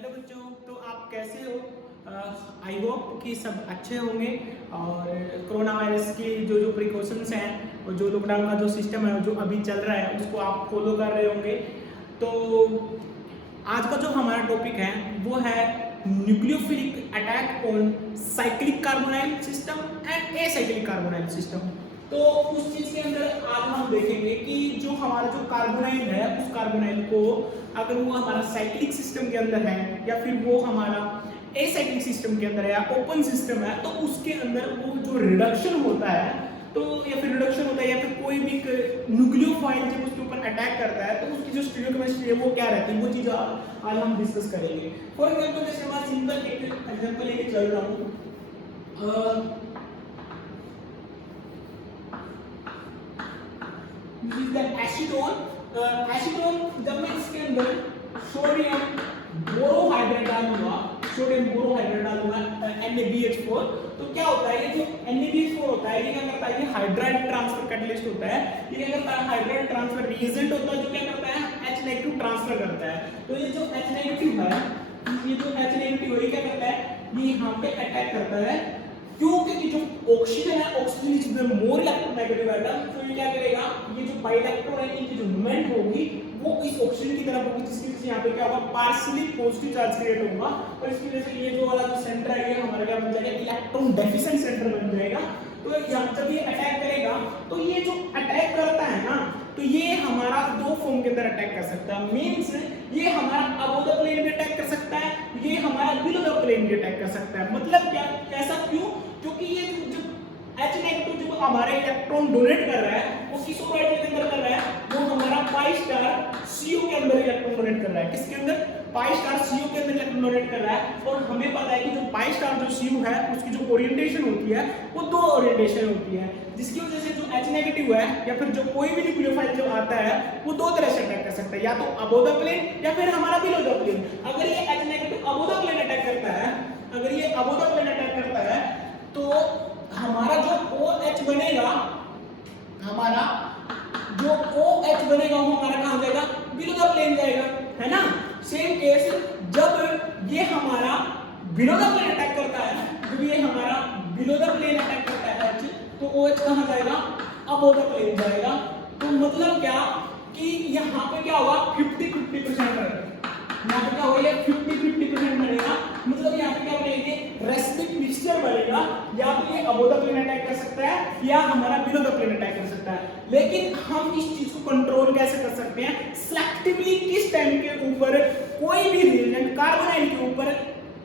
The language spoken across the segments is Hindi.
हेलो बच्चों, तो आप कैसे हो? आई होप कि सब अच्छे होंगे और कोरोना वायरस के जो प्रिकॉशंस हैं और जो लॉकडाउन का जो सिस्टम है जो अभी चल रहा है उसको आप फॉलो कर रहे होंगे। तो आज का जो हमारा टॉपिक है वो है nucleophilic attack on cyclic carbonyl system and acyclic carbonyl system. तो उस चीज के अंदर आज हम देखेंगे कि जो हमारा जो कार्बोनाइल है उस कार्बोनाइल को अगर वो हमारा साइक्लिक सिस्टम के अंदर है या फिर वो हमारा एसाइक्लिक सिस्टम के अंदर है या ओपन सिस्टम है, तो उसके अंदर वो जो रिडक्शन होता है तो या फिर रिडक्शन होता है या फिर कोई भी न्यूक्लियोफाइल जब उसके ऊपर अटैक करता है तो उसकी जो स्टीरियोकेमिस्ट्री है वो क्या रहती है, वो चीज आज हम डिस्कस करेंगे। फॉर एग्जांपल जैसे मैं सिंपल एक एग्जांपल लेके चल रहा हूँ। This is the acetone. Acetone जब मैं इसके अंदर सोडियम बोरोहाइड्रेट डालूंगा, सोडियम बोरोहाइड्रेट डालूंगा NaBH4, तो क्या होता है, ये जो NaBH4 होता है ये क्या करता है, ये हाइड्राइड ट्रांसफर कैटलिस्ट होता है। ये क्या करता है, हाइड्राइड ट्रांसफर रिएजेंट होता है जो क्या करता है, H नेगेटिव ट्रांसफर करता है। तो ये जो H नेगेटिव है, ये जो H नेगेटिव है ये क्या करता है, ये यहाँ पे अटैक करता है क्योंकि जो ऑक्सीजन है, oxygen is the more electronegative atom, तो ये क्या करेगा, ये जो बाइलेक्ट्रॉन है इनकी जो मूवमेंट होगी वो इस ऑक्सीजन की तरफ होगी, जिसकी वजह से यहाँ पे क्या होगा, पार्शियली पॉजिटिव चार्ज क्रिएट होगा और इसकी वजह से ये जो वाला जो सेंटर है ये हमारा क्या बन जाएगा, इलेक्ट्रॉन डेफिशिएंट सेंटर बन जाएगा। तो यहाँ जब ये अटैक करेगा तो ये जो अटैक करता है ना, तो ये हमारा दो फॉर्म के अंदर अटैक कर सकता है। मींस ये हमारा अबव द प्लेन में अटैक कर सकता है, ये हमारा बिलो द प्लेन में अटैक कर सकता है। मतलब क्या, ऐसा क्यों? क्योंकि ये जो H नेगेटिव जो हमारे इलेक्ट्रॉन डोनेट कर रहा है वो किस ऑर्बिटल के अंदर कर रहा है, वो हमारा पाई स्टार CO के अंदर इलेक्ट्रॉन डोनेट कर रहा है। किसके अंदर? पाई स्टार CO के अंदर इलेक्ट्रॉन डोनेट कर रहा है। और हमें पता है कि जो पाई स्टार जो CO है उसकी जो ओरिएंटेशन होती है वो दो ओरिएंटेशन होती है, जिसकी वजह से जो H नेगेटिव है या फिर जो कोई भी न्यूक्लियोफाइल जो आता है वो दो तरह से अटैक कर सकता है, या तो अबव द प्लेन या फिर हमारा बिलो द प्लेन। अगर ये H negative above the plane attack करता है, अगर ये अबव द प्लेन अटैक करता है तो हमारा जो OH बनेगा, हमारा जो OH बनेगा वो हमारा कहां जाएगा, बिलो द प्लेन जाएगा, है ना। सेम केस जब ये हमारा बिलो द प्लेन अटैक करता है, जब ये हमारा बिलो द प्लेन अटैक करता है H, तो OH कहां जाएगा, अबव द प्लेन जाएगा। तो मतलब क्या कि यहाँ पे क्या होगा, 50-50% रहेगा, यहाँ पे क्या होगा, ये 50-50% बनेगा। मतलब यहाँ पे क्या बनेंगे, रेसिप्रोक मिक्सचर बनेगा, या तो ये अबव द प्लेन अटैक कर सकता है या हमारा बिलो द प्लेन अटैक कर सकता है। लेकिन हम इस चीज को कंट्रोल कैसे कर सकते हैं, सिलेक्टिवली किस टाइम के ऊपर कोई भी रिएजेंट कार्बोनाइल के ऊपर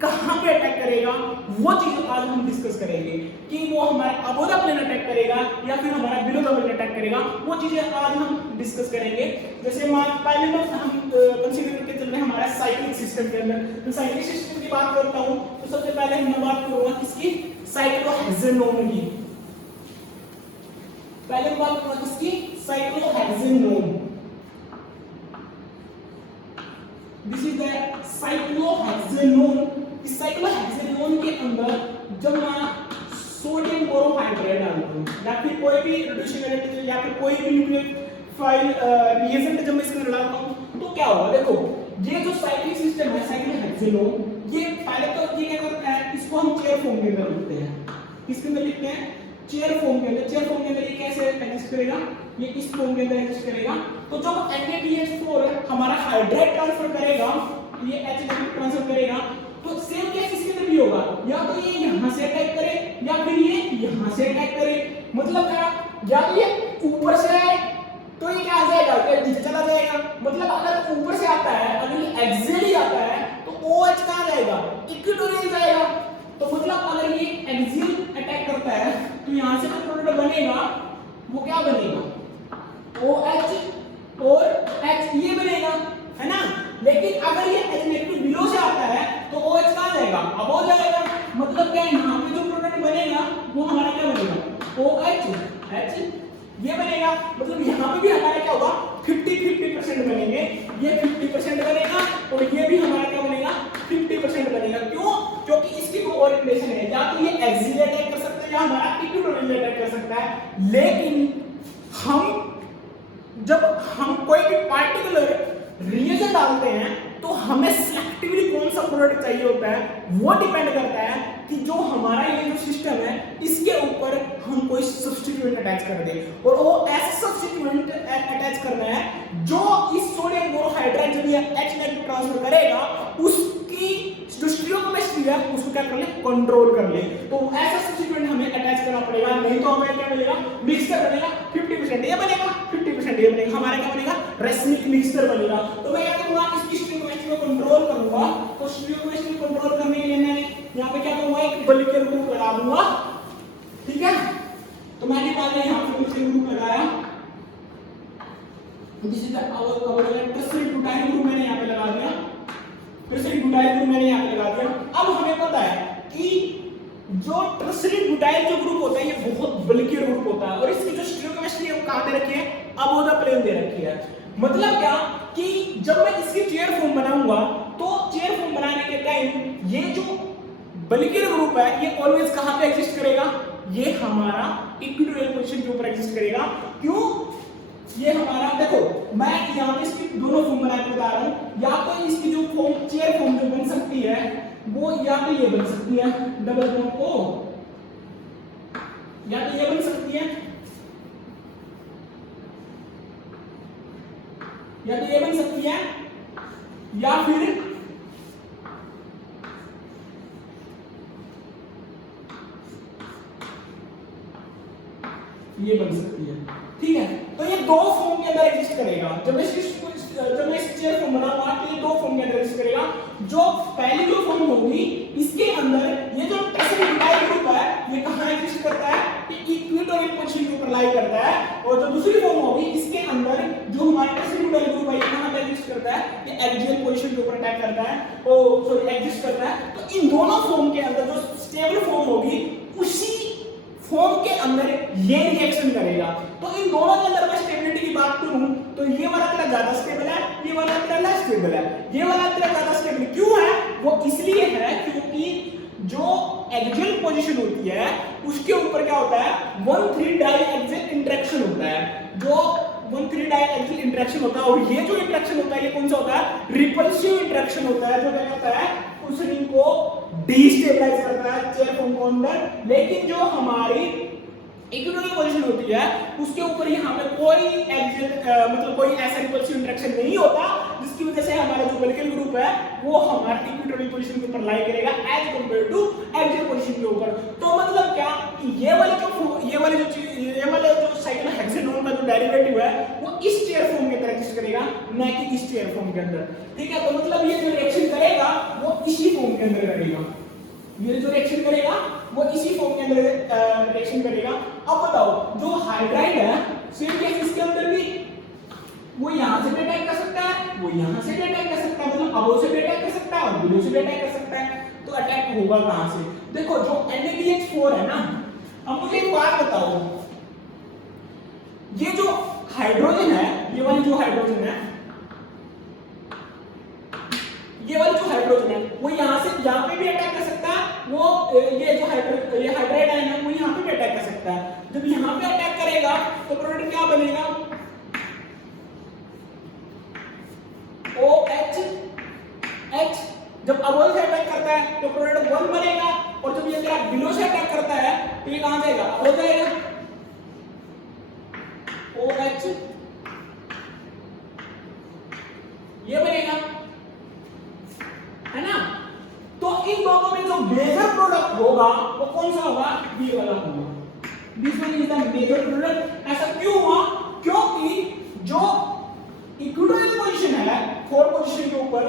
कहां पे अटैक करेगा, वो चीज आज हम डिस्कस करेंगे कि वो हमारा अबव द प्लेन अटैक करेगा या फिर हमारा बिलो द प्लेन अटैक करेगा, वो चीजें आज हम डिस्कस करेंगे। जैसे पहले हम कंसीडर करके चल रहे हैं हमारा साइक्लिक सिस्टम के अंदर। तो साइक्लिक सिस्टम की बात करता हूं तो सबसे पहले मैं बात करूंगा किसकी, साइक्लोहेक्सेनोन की। पहले मैं बात करूंगा किसकी, cyclohexanone. This is the cyclohexanone. इस साइक्लोहेक्सेनोन के अंदर जब मैं सोडियम बोरोहाइड्रेट डालूंगा या फिर कोई भी रिड्यूसिंग एजेंट या फिर कोई भी न्यूक्लियोफाइल रिएजेंट जब मैं इसके अंदर डालता हूं तो क्या होगा, देखो ये जो साइक्लिक सिस्टम है साइक्लोहेक्सेनोन, ये पहले तो ये क्या करता है, इसको हम चेयर फॉर्म के अंदर लिखते हैं। किसके अंदर लिखते हैं, चेयर फॉर्म के अंदर। चेयर फॉर्म के अंदर ये कैसे एग्जिस्ट करेगा, ये इस फॉर्म के अंदर एग्जिस्ट करेगा। तो जब NaBH4 हमारा हाइड्राइड ट्रांसफर करेगा, ये H नेगेटिव ट्रांसफर करेगा, तो सेम केस इसके अंदर भी होगा, या तो ये यहां से अटैक करे या फिर ये यहां से अटैक करे। मतलब क्या, या तो ये ऊपर से आए तो ये क्या आ जाएगा, ये नीचे चला जाएगा। मतलब अगर ऊपर से आता है, अगर ये एक्सियली आता है तो OH कहां जाएगा, इक्वेटोरियल जाएगा। तो मतलब अगर ये एक्सियल अटैक करता है तो यहां से जो प्रोडक्ट बनेगा वो क्या बनेगा, OH और H ये बनेगा, है ना। लेकिन अगर ये H नेगेटिव बिलो से आता है तो OH कहां जाएगा, अबव जाएगा। मतलब क्या, यहाँ पे जो प्रोडक्ट बनेगा वो हमारा क्या बनेगा, OH H ये बनेगा। मतलब यहाँ पे भी हमारा क्या होगा, 50-50% बनेंगे, ये 50% बनेगा और ये भी हमारा क्या बनेगा, 50% बनेगा। क्यों? क्योंकि इसकी दो ओरिएंटेशन है, या तो ये एक्सियल अटैक कर सकता है या हमारा इक्वेटोरियल अटैक कर सकता है। लेकिन जब हम कोई भी पार्टिकुलर रिएजेंट डालते हैं तो हमें सिलेक्टिवली कौन सा प्रोडक्ट चाहिए होता है वो डिपेंड करता है कि जो हमारा ये जो सिस्टम है इसके ऊपर हम कोई सब्स्टिट्यूएंट अटैच कर दें, और वो ऐसा सब्स्टिट्यूएंट अटैच करना है जो इस सोडियम बोरोहाइड्राइड जब ये H नेगेटिव ट्रांसफर करेगा उसकी जो स्टीरियोकेमिस्ट्री है उसको क्या कर ले, कंट्रोल कर ले। तो ऐसा सब्स्टिट्यूएंट हमें अटैच करना पड़ेगा, नहीं तो हमें क्या मिलेगा, मिक्सचर बनेगा 50% ये बनेगा 50% ये बनेगा, हमारा क्या बनेगा, रेसिनिक मिक्सचर बनेगा। तो मैं क्या करूंगा, इसकी स्टीरियोकेमिस्ट्री को कंट्रोल करूंगा। तो स्टीरियोकेमिस्ट्री को कंट्रोल करने के लिए मैं यहाँ पे क्या करूंगा, एक बल्कियर ग्रुप लगा दूंगा, ठीक है। तो मैंने पहले यहाँ पे बल्कियर ग्रुप लगाया, this is our tertiary butyl group मैंने यहाँ पे लगा दिया, ट्रिसरी ब्यूटाइल ग्रुप मैंने यहाँ पे लगा दिया। अब हमें पता है कि जो ट्रिसरी ब्यूटाइल जो ग्रुप होता है ये बहुत बल्कियर ग्रुप होता है, और इसकी जो स्टीरियोकेमिस्ट्री है वो कहाँ दे रखी है, अबोव द प्लेन दे रखी है। मतलब क्या कि जब मैं इसकी चेयर फॉर्म बनाऊंगा तो चेयर फॉर्म बनाने के टाइम ये जो बल्कियर ग्रुप है ये ऑलवेज कहां पे एग्जिस्ट करेगा, ये हमारा इक्विटोरियल पोजीशन के ऊपर एग्जिस्ट करेगा। क्यों, ये हमारा देखो मैं यहां पे इसकी दोनों फॉर्म बना के बता रहा हूं, या तो इसकी जो फॉर्म चेयर फॉर्म जो बन सकती है वो या तो ये बन सकती है डबल बॉन्ड ओ, या तो ये बन सकती है, या तो ये बन सकती है, या फिर ये बन सकती है, ठीक है। तो ये दो फॉर्म के अंदर एग्जिस्ट करेगा। जब मैं इस चेयर फॉर्म बनाऊंगा तो ये दो फॉर्म के अंदर एग्जिस्ट करेगा। जो पहली जो फॉर्म होगी इसके अंदर ये जो ट्रिसरी ब्यूटाइल ग्रुप है ये कहां एग्जिस्ट करता है, ये इक्विटोरियल पोजीशन के ऊपर लाई करता है, और जो दूसरी फॉर्म होगी इसके अंदर जो हमारा ट्रिसरी ब्यूटाइल ग्रुप है ये कहां पे एग्जिस्ट करता है, ये एक्सियल पोजीशन के ऊपर अटैक करता है, ओ सॉरी एग्जिस्ट करता है। तो इन दोनों फॉर्म के अंदर जो स्टेबल फॉर्म होगी उसी फॉर्म के अंदर ये रिएक्शन करेगा। तो इन दोनों के अंदर मैं स्टेबिलिटी की बात करूं तो ये वाला तेरा ज्यादा स्टेबल है, ये वाला तेरा लेस स्टेबल है। ये वाला तेरा ज्यादा स्टेबल क्यों है, वो इसलिए है क्योंकि जो एक्सियल पोजीशन होती है उसके ऊपर क्या होता है, 1,3 डाई एक्सियल इंटरेक्शन होता है। जो 1,3 डाई एक्सियल इंटरेक्शन होता है, और ये जो इंटरेक्शन होता है ये कौन सा होता है, रिपल्सिव इंटरेक्शन होता है, जो क्या कहता है उस रिंग को डिस्टेबलाइज करता है चेयर फॉर्म को अंदर। लेकिन जो हमारी इक्विटोरियल पोजीशन होती है उसके ऊपर यहाँ पे कोई मतलब कोई ऐसा रिपल्सिव इंटरेक्शन नहीं होता, जिसकी वजह से हमारा जो बल्कियर ग्रुप है वो हमारा इक्विटोरियल पोजीशन के ऊपर लाई करेगा as compare to axial position के ऊपर। तो मतलब क्या कि ये वाले जो साइक्लोहेक्सेनोन का जो डेरिवेटिव है वो इस चेयर फॉर्म के अंदर एग्जिस्ट करेगा, ना कि इस चेयर फॉर्म के अंदर, ठीक है। तो मतलब ये जो रिएक्शन करेगा वो इसी फॉर्म के अंदर करेगा, ये जो रिएक्शन करेगा वो इसी फॉर्म के अंदर रिएक्शन करेगा। अब बताओ जो हाइड्राइड है सेम केस इसके अंदर भी वो यहां से भी अटैक कर सकता है, वो यहां से भी अटैक कर सकता है, मतलब अबोव से भी अटैक कर सकता है और बिलो से भी अटैक कर सकता है। तो अटैक होगा कहां से, देखो जो NaBH4 है ना, अब मुझे एक बात बताओ, ये जो हाइड्रोजन है, ये वाली जो हाइड्रोजन है, ये वाली जो हाइड्रोजन है वो यहां से यहां पे भी अटैक कर सकता है, वो ये जो हाइड्राइड आयन है वो यहां पे भी अटैक कर सकता है। जब यहां पे अटैक करेगा तो प्रोडक्ट क्या बनेगा, OH H। जब अबोव से अटैक करता है तो प्रोडक्ट 1 बनेगा, और जब ये तेरा बिलो से अटैक करता है तो ये कहां जाएगा, हो जाएगा OH, ये बनेगा, है ना। तो इन दोनों में जो मेजर प्रोडक्ट होगा वो कौन सा होगा, ये वाला होगा, this one is the major product. ऐसा क्यों हुआ, क्योंकि जो इक्विटोरियल पोजीशन है 4 पोजीशन के ऊपर,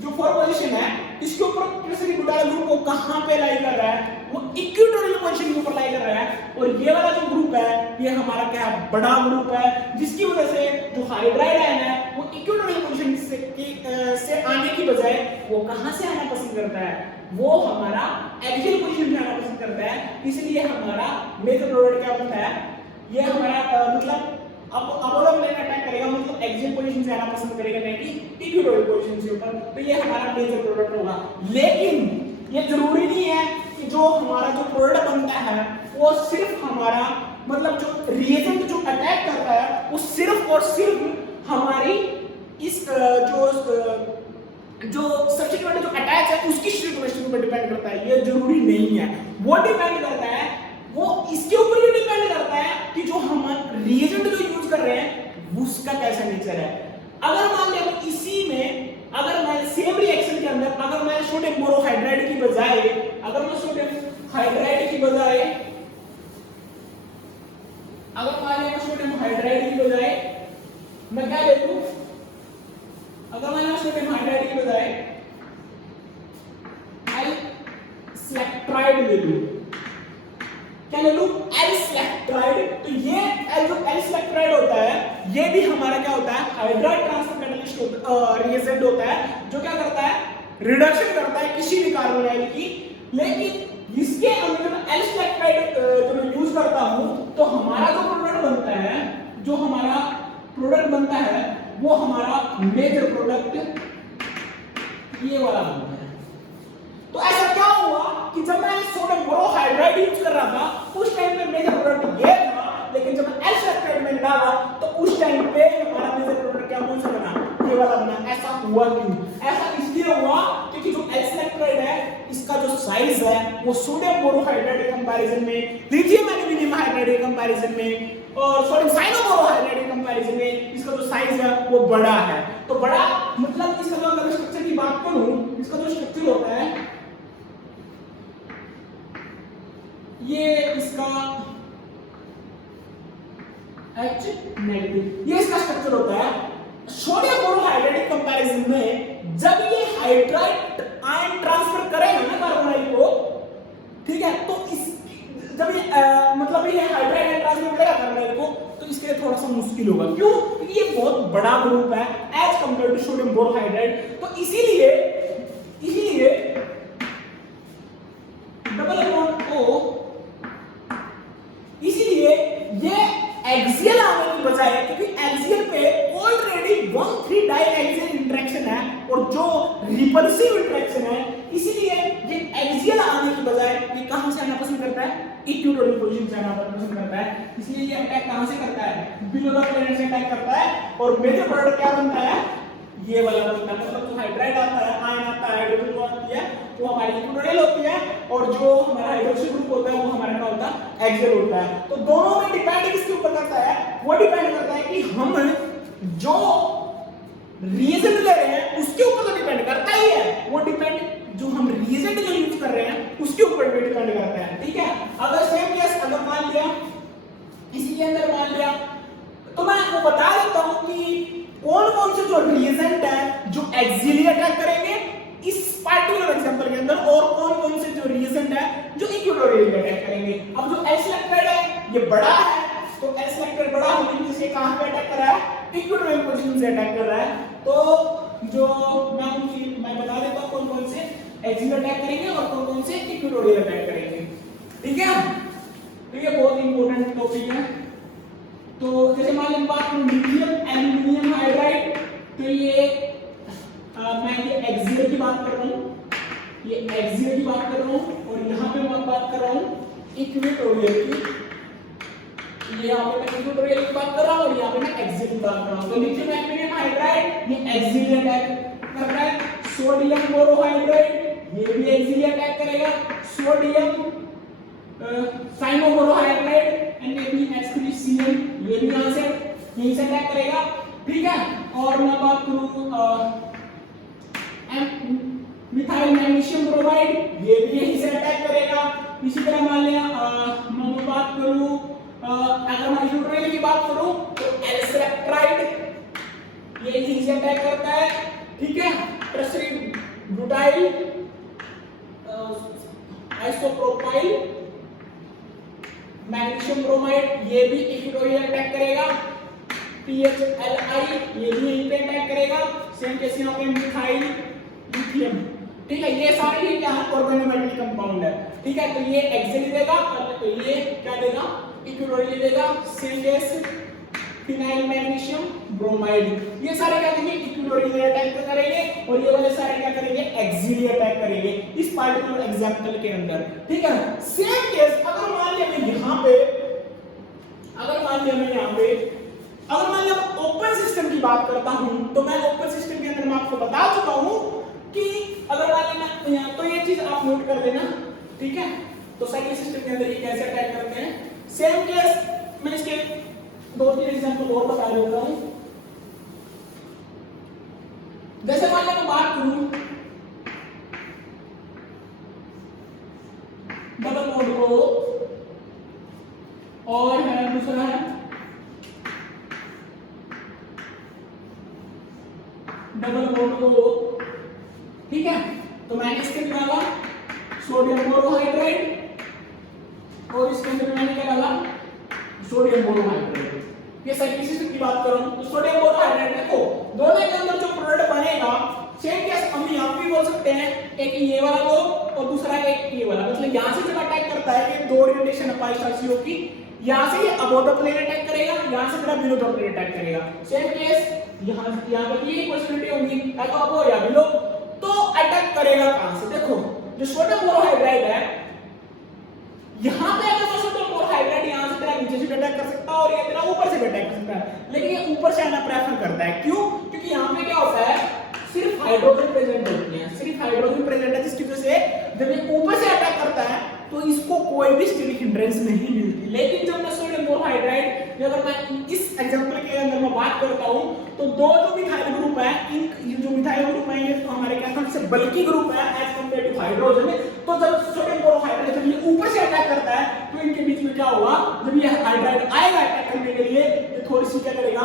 जो 4 पोजीशन है इसके ऊपर ट्रिसरी ब्यूटाइल ग्रुप को कहां पे लाई कर रहा है, वो इक्विटोरियल पोजीशन के ऊपर लाई कर रहा है। और ये वाला जो ग्रुप है ये हमारा क्या है, बड़ा ग्रुप है, जिसकी वजह से जो हाइड्राइड आयन है वो इक्विटोरियल पोजीशन से आने की बजाय वो कहां से आना पसंद करता है, वो हमारा एक्सियल पोजीशन में आना पसंद करता है। इसलिए हमारा मेजर प्रोडक्ट क्या बनता है, ये हमारा मतलब अब अबोव प्लेन अटैक करेगा, मतलब एक्सियल पोजीशन से आना पसंद करेगा, नहीं कि इक्विटोरियल पोजीशन से ऊपर। तो ये हमारा मेजर प्रोडक्ट होगा। लेकिन ये जरूरी नहीं है कि जो हमारा जो प्रोडक्ट बनता है वो सिर्फ हमारा मतलब जो रिएजेंट जो अटैक करता है वो सिर्फ और सिर्फ हमारी इस जो जो सब्सिक्वेंट जो अटैच है उसकी स्टिरियोकेमिस्ट्री पर डिपेंड करता है, ये जरूरी नहीं है। वो डिपेंड करता है, वो इसके ऊपर भी डिपेंड करता है कि जो हम रिएजेंट जो यूज कर रहे हैं उसका कैसा नेचर है। अगर मान लिया इसी में अगर मैं सेम रिएक्शन के अंदर अगर मैं सोडियम बोरोहाइड्राइड की बजाय अगर मैं सोडियम हाइड्राइड की बजाय अगर मान लिया सोडियम हाइड्राइड की बजाय मैं क्या ले लूं, अगर मैं सोडियम हाइड्राइड की बजाय एल सेलेक्ट्राइड ले लूं, क्या ले लूं, एल सेलेक्ट्राइड। तो ये जो एल सेलेक्ट्राइड होता है ये भी हमारा क्या होता है, हाइड्राइड ट्रांसफर कैटलिस्ट रिएजेंट होता है, जो क्या करता है, रिडक्शन करता है किसी भी कार्बोनाइल की। लेकिन इसके अंदर एल सेलेक्ट्राइड जो मैं यूज करता हूं तो हमारा जो प्रोडक्ट बनता है, जो हमारा प्रोडक्ट बनता है वो हमारा मेजर प्रोडक्ट ये वाला बनता है। तो ऐसा क्या हुआ कि जब मैं सोडियम बोरोहाइड्राइड यूज कर रहा था उस टाइम पे मेजर प्रोडक्ट ये था, लेकिन जब मैं एल सेलेक्ट्राइड में डाला तो उस टाइम पे हमारा मेजर प्रोडक्ट क्या कौन सा बना, ये वाला बना। ऐसा हुआ क्यों? ऐसा इसलिए हुआ क्योंकि जो एल सेलेक्ट्राइड है इसका जो साइज है वो सोडियम बोरोहाइड्राइड के कंपैरिजन में, लिथियम एल्यूमिनियम हाइड्राइड के कंपैरिजन में और सोडियम साइनोबोरोहाइड्राइड के कंपैरिजन में इसका जो साइज है वो बड़ा है। तो बड़ा मतलब इसका जो अगर स्ट्रक्चर की बात करूं, इसका जो स्ट्रक्चर होता है ये इसका H नेगेटिव, ये इसका स्ट्रक्चर होता है। सोडियम बोरोहाइड्राइड के कंपैरिजन में जब ये हाइड्राइड आयन ट्रांसफर करेगा ना कार्बोनाइल को, ठीक है, तो इस जब ये मतलब ये हाइड्राइड आयन ट्रांसफर करेगा कार्बोनाइल को तो इसके लिए थोड़ा सा मुश्किल होगा। क्यों? क्योंकि ये बहुत बड़ा ग्रुप है as compare to sodium borohydride. तो इसीलिए डबल बॉन्ड O, इसीलिए ये एक्सियल आने की बजाय, क्योंकि एक्सियल पे ऑलरेडी 1,3 डाई एक्सियल इंटरेक्शन है और जो रिपल्सिव इंटरेक्शन है, इसीलिए ये एक्सियल आने की बजाय ये कहां से आना पसंद करता है, इक्वेटोरियल पोजीशन से आना पसंद करता है। इसलिए ये अटैक कहां से करता है, बिलो द प्लेनेट से अटैक करता है और मेजर प्रोडक्ट क्या बनता है, ये वाला बनता है। मतलब जो हाइड्राइड आता है, आयन आता है, हाइड्रोजन बॉन्ड आती है, वो हमारी इक्वेटोरियल होती है और जो हमारा हाइड्रोक्सी ग्रुप होता है वो हमारा क्या होता है, एक्सियल होता है। तो दोनों में डिपेंड किसके ऊपर करता है, वो डिपेंड करता है कि हम जो रिएजेंट ले रहे हैं उसके ऊपर तो डिपेंड करता ही है, वो डिपेंड जो हम रिएजेंट जो यूज कर रहे हैं उसके ऊपर भी डिपेंड करता है। ठीक है, अगर सेम केस अगर मान लिया इसी के अंदर मान लिया तो मैं आपको बता देता हूं कि कौन कौन से जो रिएजेंट है जो एक्सियली अटैक करेंगे इस पार्टिकुलर एग्जांपल के अंदर, और कौन कौन से जो रिएजेंट है जो इक्वेटोरियल अटैक करेंगे। अब जो एल सेलेक्ट्राइड है ये बड़ा है, तो एल सेलेक्ट्राइड बड़ा होने की वजह से कहां पे अटैक कर रहा है, इक्वेटोरियल पोजीशन से अटैक कर रहा है। तो जो मैं बता देता हूं कौन कौन से एक्सियल अटैक करेंगे और कौन कौन से इक्वेटोरियल अटैक करेंगे। ठीक है, तो ये बहुत इंपॉर्टेंट टॉपिक है। तो जैसे मान लीजिए बात करूं लिथियम एल्यूमिनियम हाइड्राइड, तो ये मैं ये एक्सियल की बात कर रहा हूं, ये एक्सियल की बात कर रहा हूं और यहां पे मैं बात कर रहा हूं इक्वेटोरियल की, ये यहां पे मैं इक्वेटोरियल की बात कर रहा हूं और यहां पे मैं एक्सियल की बात कर रहा हूं। तो लिथियम एल्यूमिनियम हाइड्राइड ये एक्सियल अटैक कर रहा है, सोडियम बोरोहाइड्राइड ये भी एक्सियल अटैक करेगा, सोडियम साइनोबोरोहाइड्राइड NaBH3Cl ये भी यहां से यहीं से अटैक करेगा। ठीक है, और मैं बात करूं मिथाइल मैग्नीशियम ब्रोमाइड ये भी यहीं से अटैक करेगा। इसी तरह मान लिया मैं बात करूं अगर मैं इक्वेटोरियल की बात करूं तो एल सेलेक्ट्राइड ये यहीं से अटैक करता है। ठीक है, tertiary butyl isopropyl magnesium bromide ये भी इक्वेटोरियल अटैक करेगा। PHLi ये भी यहीं पे अटैक करेगा। सेम केस यहां पे मिथाइल लिथियम। ठीक है, ये सारे ही क्या है, ऑर्गेनोमेटेलिक कंपाउंड है। ठीक है, तो ये एक्सियल देगा और तो ये क्या देगा, इक्वेटोरियल देगा। Same case phenyl magnesium bromide ये सारे क्या करेंगे, इक्वेटोरियल अटैक करेंगे और ये वाले सारे क्या करेंगे, एक्सियल अटैक करेंगे इस पार्टिकुलर एग्जांपल के अंदर। ठीक है, सेम केस अगर मान लिया मैं यहां पे ओपन सिस्टम की बात करता हूं तो मैं ओपन सिस्टम के अंदर मैं आपको बता चुका हूं आप नोट कर लेना, ठीक है। तो साइक्लिक सिस्टम के अंदर ये कैसे अटैक करते हैं, सेम केस मैं इसके 2-3 एग्जांपल और बता देता हूं। जैसे मान लो मैं बात करूं डबल बॉन्ड को, और है दूसरा है डबल बॉन्ड को, ठीक है। तो मैंने इसके अंदर डाला सोडियम बोरोहाइड्राइड और इसके अंदर मैंने क्या डाला सोडियम बोरोहाइड्राइड। ये साइक्लिक सिस्टम की बात करूं तो सोडियम बोरोहाइड्राइड देखो दोनों के अंदर जो प्रोडक्ट बनेगा सेम केस हम यहां पे बोल सकते हैं, एक ये वाला दो और दूसरा एक ये वाला। मतलब यहां से जब अटैक करता है ये दो ओरिएंटेशन है पाइस्टाचियो की, यहां से ये अबव द प्लेन अटैक करेगा, यहां से मेरा बिलो द प्लेन अटैक करेगा। सेम केस यहां पर ये पॉसिबिलिटी होगी या तो अबव या बिलो। तो अटैक करेगा कहां से, देखो जो सोडियम बोरोहाइड्राइड है यहां पे अगर सोडियम बोरोहाइड्राइड यहां से तेरा नीचे से अटैक कर सकता है और ये तेरा ऊपर से अटैक कर सकता है, लेकिन ये ऊपर से आना प्रेफर करता है। क्यों? क्योंकि यहां पे क्या होता है सिर्फ हाइड्रोजन प्रेजेंट होती है, सिर्फ हाइड्रोजन प्रेजेंट है, जिसकी वजह से जब ये ऊपर से अटैक करता है तो इसको कोई भी स्टेरिक हिंड्रेंस नहीं मिलती। लेकिन जब मैं सोडियम बोरोहाइड्राइड अगर मैं इस एग्जांपल के अंदर मैं बात करता हूं तो दो जो मिथाइल ग्रुप है, इन जो मिथाइल ग्रुप है ये तो हमारे क्या सबसे बल्की ग्रुप है एज कंपेयर टू हाइड्रोजन। तो जब सोडियम बोरोहाइड्राइड जब ये ऊपर से अटैक करता है तो इनके बीच में क्या होगा, जब ये हाइड्राइड आएगा अटैक करने के लिए ये थोड़ी सी क्या करेगा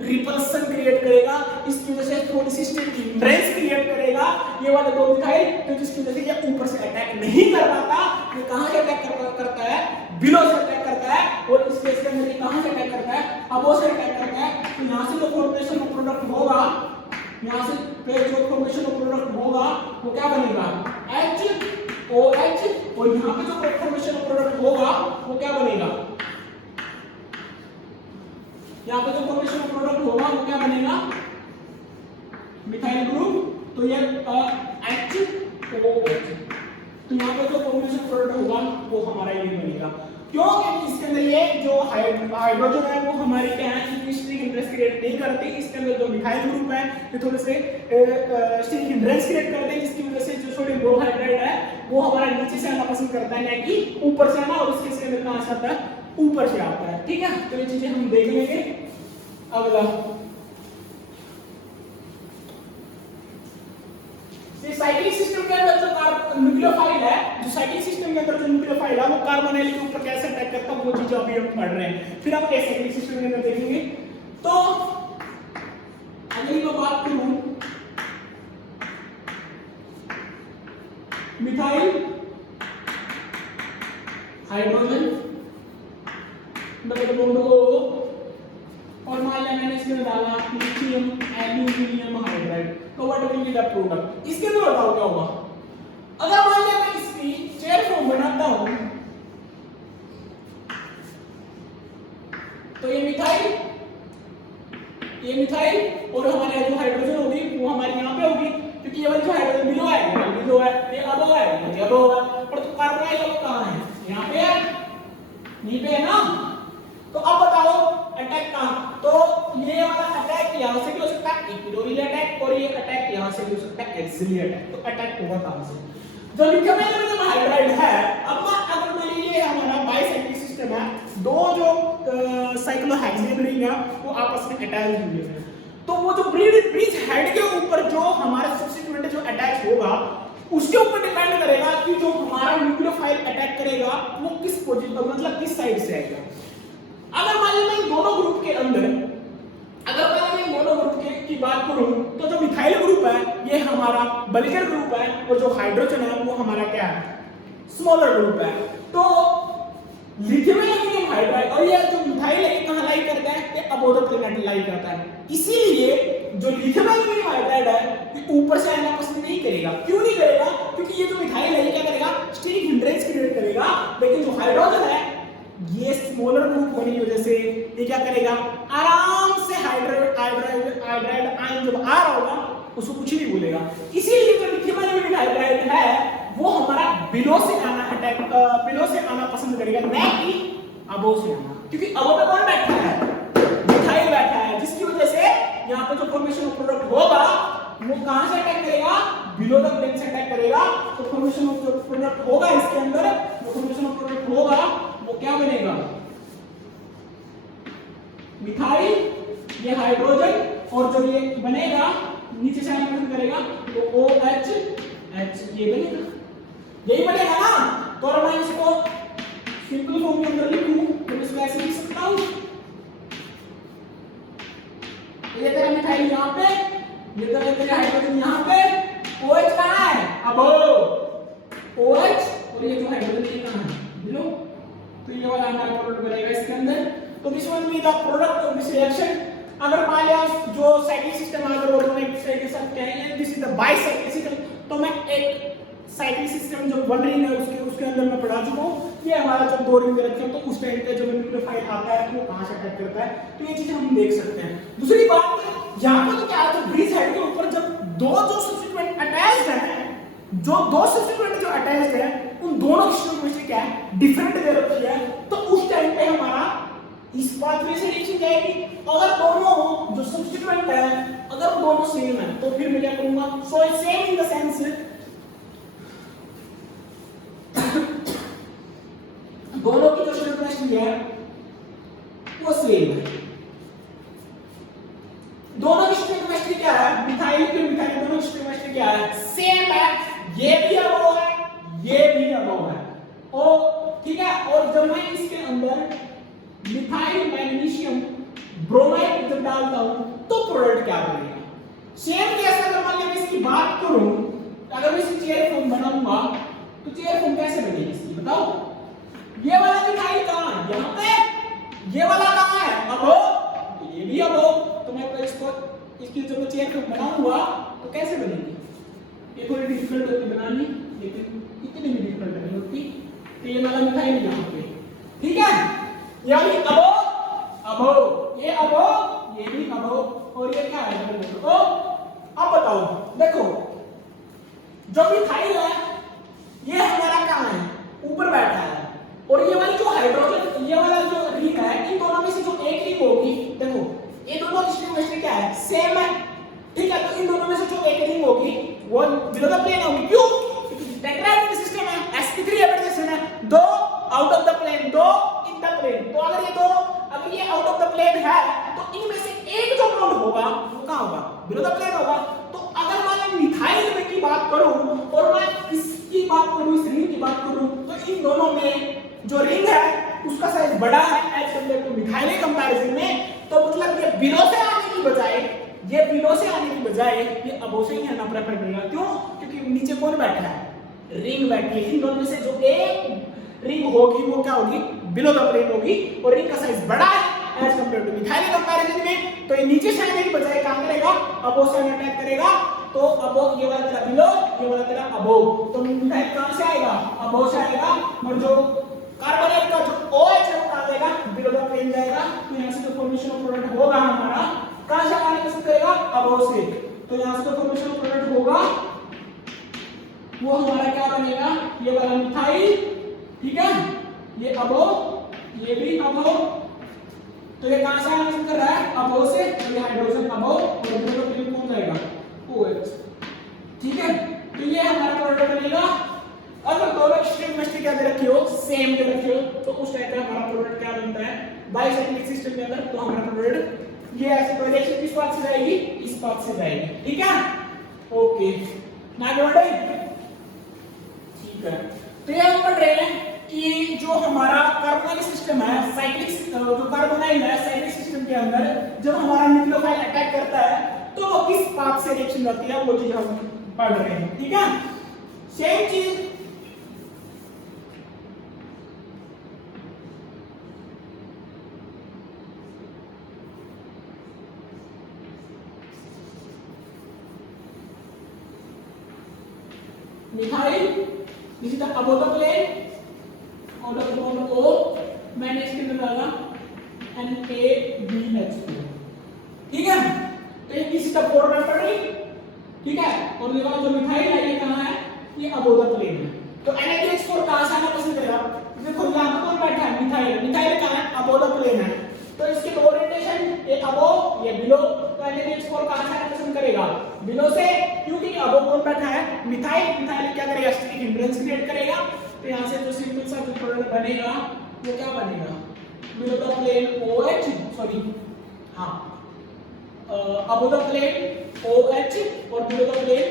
रिपल्सन क्रिएट करेगा, इसकी वजह से थोड़ी सी स्टेरिक हिंड्रेंस क्रिएट करेगा ये वाले दो मिथाइल, तो जिसकी वजह से ये ऊपर से अटैक नहीं कर पाता। ये कहां से अटैक करता है, बिलो से अटैक करता है, और इस केस के अंदर ये कहां से अटैक करता है, अबव से अटैक करता है। तो यहां से जो फॉर्मेशन ऑफ प्रोडक्ट होगा, यहां से फिर जो फॉर्मेशन ऑफ प्रोडक्ट होगा वो क्या बनेगा HOH, और यहां पे जो फॉर्मेशन ऑफ प्रोडक्ट होगा वो क्या बनेगा, यहां पे जो फॉर्मेशन ऑफ प्रोडक्ट होगा वो क्या बनेगा मिथाइल ग्रुप। तो ये HOH, तो यहां पे जो फॉर्मेशन प्रोडक्ट होगा वो हमारा ये बनेगा। क्यों? क्योंकि इसके अंदर ये जो हाइड्रोजन है वो हमारी क्या है स्टेरिक हिंड्रेंस क्रिएट नहीं करती। इसके अंदर जो मिथाइल ग्रुप है ये थोड़े से स्टेरिक हिंड्रेंस क्रिएट करते हैं, जिसकी वजह से जो सोडियम बोरोहाइड्राइड है वो हमारा नीचे से आना पसंद करता है, ना कि ऊपर से आना, और इसके अंदर कहां से आता है ऊपर से आता है, ठीक है। तो ये चीजें हम देख लेंगे। अगला साइक्लिक सिस्टम के अंदर जो न्यूक्लियोफाइल है, जो साइक्लिक सिस्टम के अंदर जो न्यूक्लियोफाइल है वो कार्बोनिल के ऊपर कैसे अटैक करता है वो चीजें अभी हम पढ़ रहे हैं, फिर हम साइक्लिक सिस्टम के अंदर देखेंगे। तो अगली मैं बात करूं मिथाइल हाइड्रोजन डबल बॉन्ड को, और मान लिया मैंने इसमें डाला लिथियम एल्यूमिनियम हाइड्राइड, तो what will be the product. इसके अंदर बताओ क्या होगा। अगर मान लिया मैं इसकी चेयर फॉर्म बनाता हूं तो ये मिथाइल और हमारे जो हाइड्रोजन होगी वो हमारी यहां पे होगी, क्योंकि ये वाली जो हाइड्रोजन बिलो है ये अबव है, ये अबव है, और तो कार्बोनाइल कहां है, यहां पे है, यहीं पे है ना। तो अब बताओ अटैक कहां, तो ये वाला अटैक यहां से भी हो सकता है इक्विटोरियल अटैक, और ये अटैक यहां से भी हो सकता है एक्सियली अटैक। तो अटैक होगा कहां से, जो लिथियम हाइड्राइड है। अब अगर मान लीजिए हमारा बाइसाइक्लिक सिस्टम है, दो जो साइक्लोहेक्सेन रिंग है वो आपस में अटैच हुए हैं, तो वो जो ब्रिज हेड के ऊपर जो हमारा सब्स्टिट्यूएंट जो अटैच होगा उसके ऊपर डिपेंड करेगा कि जो हमारा न्यूक्लियोफाइल अटैक करेगा वो किस पोजीशन मतलब किस साइड से आएगा। अगर मान लीजिए दोनों ग्रुप के अंदर, अगर मैं दोनों ग्रुप की बात करूं तो जो मिथाइल ग्रुप है ये हमारा बल्कियर ग्रुप है, और जो हाइड्रोजन है वो हमारा क्या है स्मॉलर ग्रुप है। तो लिथियम एल्यूमिनियम हाइड्राइड और ये जो मिथाइल है कहां लाई करता है, ये अबव द प्लेनेट लाई करता है। इसीलिए जो लिथियम एल्यूमिनियम हाइड्राइड है ये ऊपर से आना पसंद नहीं करेगा। क्यों नहीं करेगा? क्योंकि ये जो मिथाइल है ये क्या करेगा स्टेरिक हिंड्रेंस क्रिएट करेगा, लेकिन जो हाइड्रोजन है ये स्मॉलर ग्रुप होने की वजह से ये क्या करेगा आराम से हाइड्राइड आयन जब आ रहा होगा उसको कुछ नहीं बोलेगा। इसीलिए जो लिथियम एल्यूमिनियम हाइड्राइड है वो हमारा बिलो से आना पसंद करेगा, ना कि अबव से आना, क्योंकि अबव पे कौन बैठा है मिथाइल बैठा है, जिसकी वजह से यहाँ पे जो फॉर्मेशन ऑफ प्रोडक्ट होगा वो कहां से अटैक करेगा बिलो द प्लेन से अटैक करेगा तो फॉर्मेशन ऑफ जो प्रोडक्ट होगा इसके अंदर, जो फॉर्मेशन ऑफ प्रोडक्ट होगा वो क्या बनेगा, मिथाइल, ये हाइड्रोजन, और जो ये बनेगा नीचे से आयन करेगा तो OH ये बनेगा, यही बनेगा ना। तो अगर मैं इसको सिंपल फॉर्म में अंदर लिखूं तो मैं इसको ऐसे लिख सकता हूं, ये तेरा मिथाइल यहाँ पे, ये तेरा हाइड्रोजन यहाँ पे, OH कहाँ है, अब OH, और ये जो हाइड्रोजन ये कहाँ है, बिलो। तो ये वाला हमारा प्रोडक्ट बनेगा इसके अंदर। तो this one be the product of this reaction. अगर मान लिया जो साइक्लिक सिस्टम अगर वो एक दूसरे के साथ कहेंगे this is the bicyclic system, तो मैं एक साइक्लिक सिस्टम जो बन रही है उसके अंदर मैं पढ़ा चुका हूँ। ये हमारा जब दो रिंग रखे तो उस टाइम पे जब न्यूक्लियोफाइल आता है तो वो कहाँ से अटैक करता है, तो ये चीज हम देख सकते हैं। दूसरी बात यहाँ पे तो क्या है, तो ब्रिज हेड के ऊपर जब दो जो सब्स्टिट्यूएंट अटैच्ड है, जो दो सब्स्टिट्यूएंट जो अटैच्ड है उन दोनों की में से क्या है डिफरेंट दे रखी है, तो उस टाइम पे हमारा इस पाथवे से रिएक्शन जाएगी। अगर दोनों जो सब्स्टिट्यूएंट है अगर दोनों सेम है तो फिर मैं क्या करूंगा, so it's same in the sense दोनों की जो स्टोइकियोमेट्री है वो सेम है। दोनों की स्टोइकियोमेट्री क्या है, मिथाइल की मिथाइल दोनों की स्टोइकियोमेट्री क्या है, सेम है। ये भी अबोव है, ये भी अबोव है, और ठीक है। और जब मैं इसके अंदर मिथाइल मैग्नीशियम ब्रोमाइड जब डालता हूं तो प्रोडक्ट क्या बनेगा, सेम केस अगर मान लिया इसकी बात करूं, अगर मैं इसकी चेयर फॉर्म बनाऊंगा तो चेयर फॉर्म कैसे बनेगी इसकी बताओ। ये वाला मिथाइल कहां है, यहां पे, ये वाला कहां है, अबोव, तो ये भी अबोव। तो मैं इसको इसकी जब मैं चेयर फॉर्म बनाऊंगा तो कैसे बनेगी, ये थोड़ी डिफिकल्ट होती बनानी, लेकिन इतनी भी डिफिकल्ट नहीं होती। तो ये वाला मिथाइल यहां पे, ठीक है, यानी अबोव अबोव, ये अबोव, ये भी अबोव, और ये क्या है ओ। अब बताओ देखो जो मिथाइल है ये हमारा कहां है, ऊपर बैठा है, और ये वाली जो हाइड्रोजन ये वाला जो रिंग है इन दोनों में से जो एक रिंग होगी, देखो ये दोनों की स्टोइकियोमेट्री क्या है, सेम है, ठीक है। तो इन दोनों में से जो एक रिंग होगी वो बिलो द प्लेन होगी, क्यों, क्योंकि टेट्राहेड्रल सिस्टम है, sp3 हाइब्रिडाइजेशन है, दो आउट ऑफ द प्लेन, दो इन द प्लेन। तो अगर ये दो अगर ये आउट ऑफ द प्लेन है तो इनमें से एक जो बॉन्ड होगा वो कहां होगा, बिलो द प्लेन होगा। तो अगर मैं मिथाइल में की बात करूं और मैं इसकी बात करूं, इस रिंग की बात करूं, तो इन दोनों में जो रिंग है उसका साइज बड़ा है एज कंपेयर टू मिथाइल के कंपैरिजन में। तो मतलब ये बिलो से आने की बजाय, ये बिलो से आने की बजाय ये अबोव से ही आना प्रेफर करेगा, क्यों, क्योंकि नीचे कौन बैठा है, रिंग बैठी है। इन दोनों में से जो एक रिंग होगी वो क्या होगी, बिलो द प्लेन होगी, और रिंग का साइज बड़ा है एज कंपेयर टू मिथाइल के कंपैरिजन में। तो ये नीचे से आने की बजाय काम करेगा, अबोव से अटैक करेगा। तो अबोव ये वाला तेरा बिलो, ये वाला तेरा अबोव, तो मिथाइल कहां से आएगा, अबोव से आएगा, और जो कार्बोनेट का जो OH है वो कहां जाएगा, बिलो द प्लेन जाएगा। तो यहां से जो फॉर्मेशन ऑफ प्रोडक्ट होगा हमारा कहां से आने पसंद करेगा, अबोव से। तो यहां से जो फॉर्मेशन ऑफ प्रोडक्ट होगा वो हमारा क्या बनेगा, ये वाला मिथाइल, ठीक है, ये अबोव, ये भी अबोव। तो ये कहां से आना पसंद कर रहा है, अबोव से, ये हाइड्रोजन अबोव, और बिलो द प्लेन कौन जाएगा, OH, ठीक है। तो ये हमारा प्रोडक्ट बनेगा। अगर दोनों स्टोइकियोमेट्री क्या दे रखी हो, सेम दे रखी हो, तो उस टाइप का हमारा प्रोडक्ट क्या बनता है बाइसाइक्लिक सिस्टम के अंदर। तो हमारा प्रोडक्ट ये ऐसे प्रोडक्शन किस पाथ से जाएगी, इस पाथ से जाएगी, ठीक है, ओके ना बढ़े, ठीक है। तो ये हम पढ़ रहे हैं कि जो हमारा कार्बोनाइल सिस्टम है, साइक्लिक जो कार्बोनाइल है साइक्लिक सिस्टम के अंदर जब हमारा न्यूक्लियोफाइल अटैक करता है तो वो किस पाथ से रिएक्शन करती है, वो चीज हम पढ़ रहे हैं, ठीक है। सेम चीज methyl, this is the above the plane, out of the bond O, मैंने इसके अंदर डाला NaBH2, ठीक है। तो ये this is the 4 member ring, ठीक है, और ये वाला जो मिथाइल है ये कहां है, ये अबोव द प्लेन है। तो NaBH4 कहां से आना पसंद करेगा, देखो यहां पर कौन बैठा है, मिथाइल, मिथाइल कहां है, अबोव द प्लेन है। तो इसके ओरिएंटेशन ये अबोव, ये बिलो, तो NaBH4 कहां से आना पसंद करेगा, बिलो से, क्योंकि अबोव कौन बैठा है, मिथाइल क्या करेगा, स्टिरिक हिंड्रेंस क्रिएट करेगा। तो यहाँ से जो सिंपल सा जो प्रोडक्ट बनेगा वो क्या बनेगा, below the plane OH, sorry हाँ अबव द प्लेन OH और बिलो द प्लेन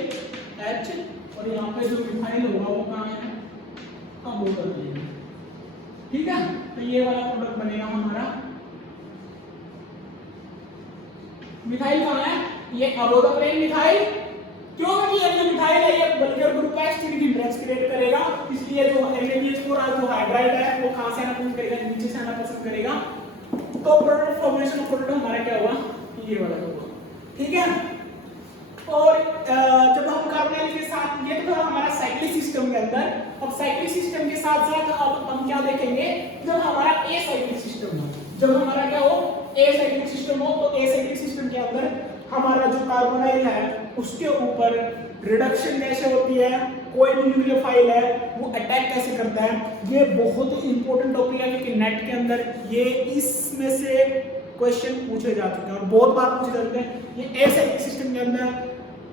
H, और यहाँ पे जो मिथाइल होगा वो कहाँ है, अबव द प्लेन। ठीक है, तो ये वाला प्रोडक्ट बनेगा हमारा। मिथाइल कहाँ है, ये अबव द प्लेन मिथाइल, क्योंकि ये जो मिथाइल है ये बल्कियर ग्रुप का स्टिरिक हिंड्रेंस क्रिएट करेगा, इसलिए जो NaBH4 जो हाइड्राइड है वो कहां से आना पसंद करेगा, नीचे से आना पसंद करेगा। तो प्रोडक्ट फॉर्मेशन ऑफ प्रोडक्ट हमारा क्या हुआ, ये वाला होगा। ठीक है, और जब हम कार्बोनाइल के साथ, ये तो हमारा साइक्लिक सिस्टम के अंदर, अब साइक्लिक सिस्टम के साथ साथ अब हम क्या देखेंगे, जब हमारा एसाइक्लिक सिस्टम हो, जब हमारा क्या हो एसाइक्लिक सिस्टम हो, तो एसाइक्लिक सिस्टम के अंदर हमारा जो कार्बोनाइल है उसके ऊपर रिडक्शन कैसे होती है, कोई भी न्यूक्लियोफाइल है वो अटैक कैसे करता है। ये बहुत ही इंपॉर्टेंट टॉपिक है क्योंकि नेट के अंदर ये इसमें से क्वेश्चन पूछे जा चुके हैं और बहुत बार पूछे जा चुके हैं। ये एसाइक्लिक सिस्टम के अंदर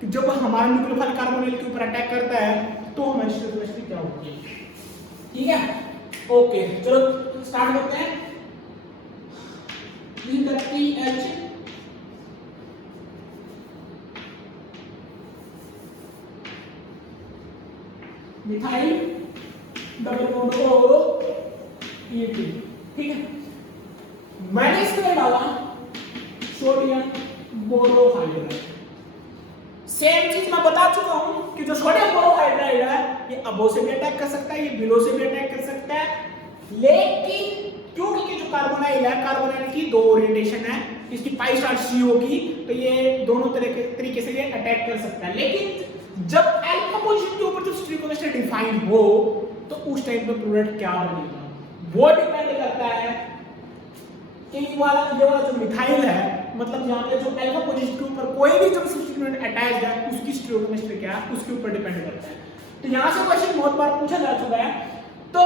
जब हमारा न्यूक्लियोफाइल कार्बोनाइल के ऊपर अटैक करता है तो हमारी स्टोइकोमेट्री क्या होती है। ठीक है, ओके चलो स्टार्ट करते हैं। PH methyl double bond O PET। ठीक है, मैंने इसमें डाला सोडियम बोरोहाइड्राइड। सेम चीज मैं बता चुका हूं कि जो सोडियम बोरोहाइड्राइड है ये अबव से भी अटैक कर सकता है, ये बिलो से भी अटैक कर सकता है, लेकिन क्योंकि जो कार्बोनाइल है, कार्बोनाइल की दो ओरिएंटेशन है, इसकी पाई चार्ज C होगी, तो ये दोनों तरीके से ये अटैक कर सकता है। लेकिन जब अल्फा पोजीशन के ऊपर जब स्टोइकोमेट्री डिफाइन हो तो उस टाइम पे प्रोडक्ट क्या बनेगा, वो डिपेंड करता है कि ये वाला जो मिथाइल है, मतलब यहाँ पे जो अल्फा पोजीशन के ऊपर कोई भी जब सब्स्टिट्यूएंट अटैच है उसकी स्टोइकोमेट्री क्या है, उसके ऊपर डिपेंड करता है। तो यहाँ से क्वेश्चन बहुत बार पूछा जा चुका है। तो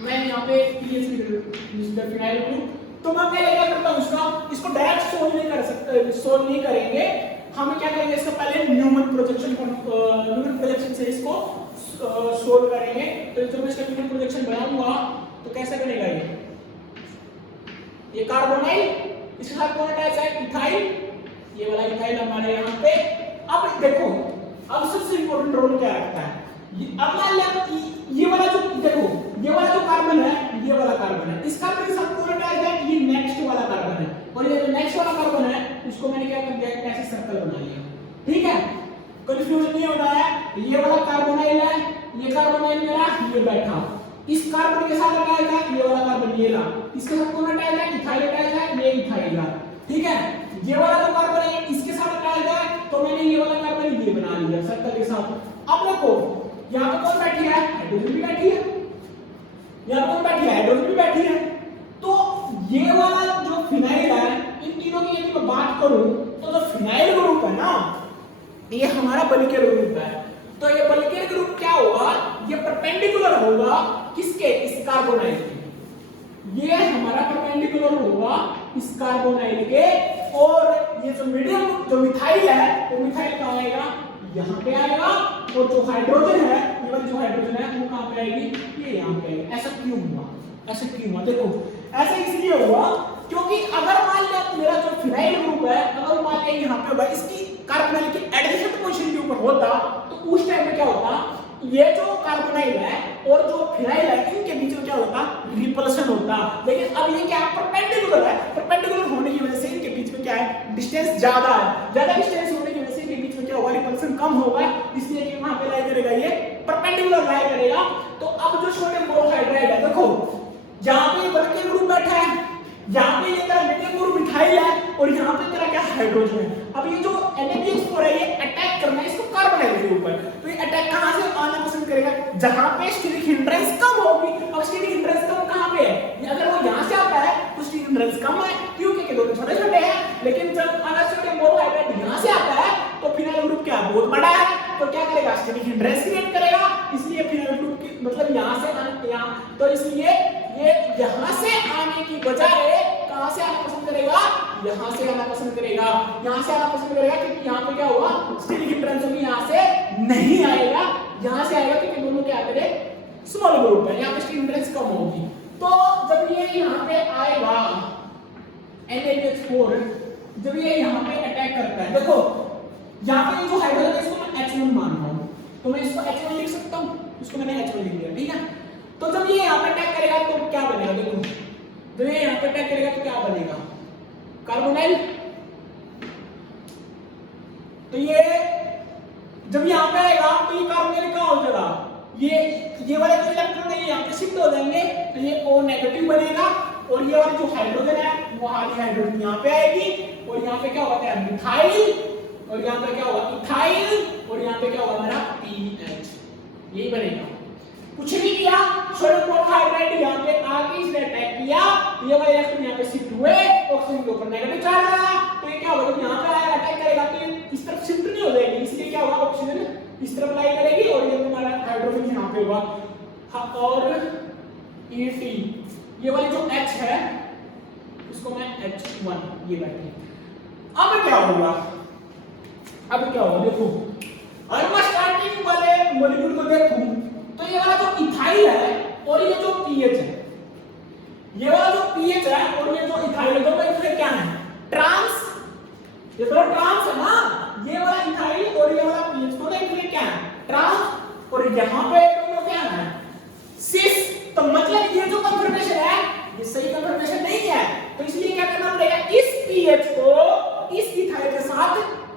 मैं यहाँ पे फिनाइल ग्रुप, तो मैं पहले क्या करता हूँ, इसको डायरेक्ट सोल्व नहीं कर सकते, सोल्व नहीं करेंगे, हम क्या करेंगे, इसका पहले न्यूमन प्रोजेक्शन से इसको सोल्व करेंगे। तो जब मैं इसका न्यूमन प्रोजेक्शन बनाऊंगा तो कैसे बनेगा, ये कार्बोनाइल, इसके साथ कौन अटैच है, इथाइल, ये वाला इथाइल हमारे यहाँ पे। अब देखो, अब सबसे इंपॉर्टेंट रोल क्या रखता है, अब मान लिया ये वाला जो, देखो ये वाला जो कार्बन है, ये वाला कार्बन है, इस कार्बन के साथ कौन अटैच है, ये नेक्स्ट वाला कार्बन है, और ये जो नेक्स्ट वाला कार्बन है उसको मैंने क्या कर दिया, ऐसे सर्कल बना लिया। ठीक है, कंफ्यूजन नहीं होना है, ये वाला कार्बोनाइल है, ये कार्बोनाइल मेरा ये बैठा, इस कार्बन के साथ अटैच है, ये वाला कार्बन ये ला, इसके साथ कौन अटैच है, इथाइल अटैच है, ये इथाइल ला। ठीक है, ये वाला जो कार्बन है इसके साथ अटैच है, तो मैंने ये वाला कार्बन ये बना लिया सर्कल के साथ। अब देखो यहाँ पे कौन बैठी है, हाइड्रोजन भी बैठी है, यहाँ पे कौन बैठी है, हाइड्रोजन भी बैठी है। तो ये वाला जो फिनाइल है, इन तीनों की यदि मैं बात करूं तो जो फिनाइल ग्रुप है ना, ये हमारा बल्कियर ग्रुप है। तो ये बल्कियर ग्रुप क्या होगा, ये परपेंडिकुलर होगा किसके, इस कार्बोनाइल के, ये हमारा परपेंडिकुलर होगा इस कार्बोनाइल के, और ये जो मीडियम जो मिथाइल है वो मिथाइल कहां आएगा, यहाँ पे आएगा, और जो हाइड्रोजन है, ये वाली जो हाइड्रोजन है वो कहां पे आएगी, ये यहाँ पे आएगी। ऐसा क्यों हुआ, ऐसा क्यों हुआ, देखो ऐसा इसलिए हुआ क्योंकि अगर मान लिया मेरा जो फिनाइल ग्रुप है, अगर मान लिया यहाँ पे होगा, इसकी कार्बोनाइल की एडजेसेंट पोजीशन के ऊपर होता, तो उस टाइम पे क्या होता, ये जो कार्बोनाइल है और जो फिनाइल है इनके बीच में क्या होता, रिपल्शन होता। लेकिन अब ये क्या परपेंडिकुलर है, परपेंडिकुलर होने की वजह से इनके बीच में क्या है, डिस्टेंस ज्यादा है, ज्यादा डिस्टेंस होने की वजह से इनके बीच में क्या होगा, रिपल्शन कम होगा, इसलिए कि वहां पे लाई करेगा, ये परपेंडिकुलर लाई करेगा। तो अब जो सोडियम बोरोहाइड्राइड है, देखो यहाँ पे बल्कियर ग्रुप बैठा है, यहाँ पे ये तेरा मीडियम ग्रुप मिथाइल है, और यहाँ पे तेरा क्या हाइड्रोजन है। अब ये जो NaBH4 है ये अटैक करना है इसको कार्बोनाइल के ऊपर, तो ये अटैक कहां से आना पसंद करेगा, जहां पे स्टिरिक हिंड्रेंस कम होगी। अब स्टिरिक हिंड्रेंस कम कहां पे है, अगर वो यहाँ से आता है तो स्टिरिक हिंड्रेंस कम है, क्योंकि दोनों छोटे छोटे हैं। लेकिन जब अगर सोडियम बोरोहाइड्राइड यहाँ से आता है तो फिनाइल ग्रुप क्या बहुत बड़ा है, तो क्या करेगा, स्टिरिक हिंड्रेंस क्रिएट करेगा, इसलिए फिनाइल ग्रुप की मतलब यहाँ से यहाँ, तो इसलिए ये यहाँ से आने की बजाय कहां से आना पसंद करेगा, यहाँ से आना पसंद करेगा, यहाँ से आना पसंद करेगा, क्योंकि यहाँ पे क्या होगा, स्टिरिक हिंड्रेंस होगी, यहाँ से नहीं स्मॉल ग्रुप है, यहाँ पे इसकी इंटरेस्ट कम होगी। तो जब ये यहाँ पे आएगा NaBH4, जब ये यहाँ पे अटैक करता है, देखो यहाँ पे जो हाइड्रोजन है इसको मैं H1 मान रहा हूँ, तो मैं इसको H1 लिख सकता हूँ, इसको मैंने H1 लिख दिया, ठीक है। तो जब ये यहाँ पे अटैक करेगा तो क्या बनेगा, देखो जब ये यहाँ पे अटैक करेगा तो क्या बनेगा, कार्बोनाइल। तो ये जब यहाँ पे आएगा तो ये कार्बोनाइल कहाँ हो जाएगा, ये वाले जो इलेक्ट्रॉन है यहाँ पे शिफ्ट हो जाएंगे, तो ये O नेगेटिव बनेगा, और ये वाली जो हाइड्रोजन है वो आधी हाइड्रोजन यहाँ पे आएगी, और यहाँ पे क्या होगा तेरा मिथाइल, और यहाँ पे क्या होगा इथाइल, और यहाँ पे क्या होगा मेरा PH, यही बनेगा। कुछ नहीं किया, सोडियम क्लोराइड यहाँ पे आके इसने अटैक किया, ये वाले इलेक्ट्रॉन यहाँ पे शिफ्ट हुए, ऑक्सीजन के ऊपर नेगेटिव चार्ज आया, तो ये क्या होगा जब यहाँ पे आया अटैक करेगा तो ये इस तरफ शिफ्ट नहीं हो जाएगी, इसलिए क्या होगा ऑक्सीजन इस तरफ लाई करेगी, और ये हमारा हाइड्रोजन यहाँ पे होगा। हाँ, और ET ये वाली जो H है इसको मैं H1 ये बैठी। अब क्या होगा, अब क्या होगा देखो, अगर मैं स्टार्टिंग वाले मॉलिक्यूल को देखूं तो ये वाला जो इथाइल है और ये जो पीएच है, ये वाला जो पीएच है और ये जो इथाइल है, दोनों इसमें क्या है, ट्रांस, ये तो ट्रांस है ना, ये वाला इथाइल और ये वाला पीएच दोनों इसमें क्या है, ट्रांस, और यहाँ पे दोनों क्या है, सिस। तो मतलब ये जो कंफर्मेशन है ये सही कंफर्मेशन नहीं है, तो इसलिए क्या करना पड़ेगा, इस पीएच को इस इथाइल के साथ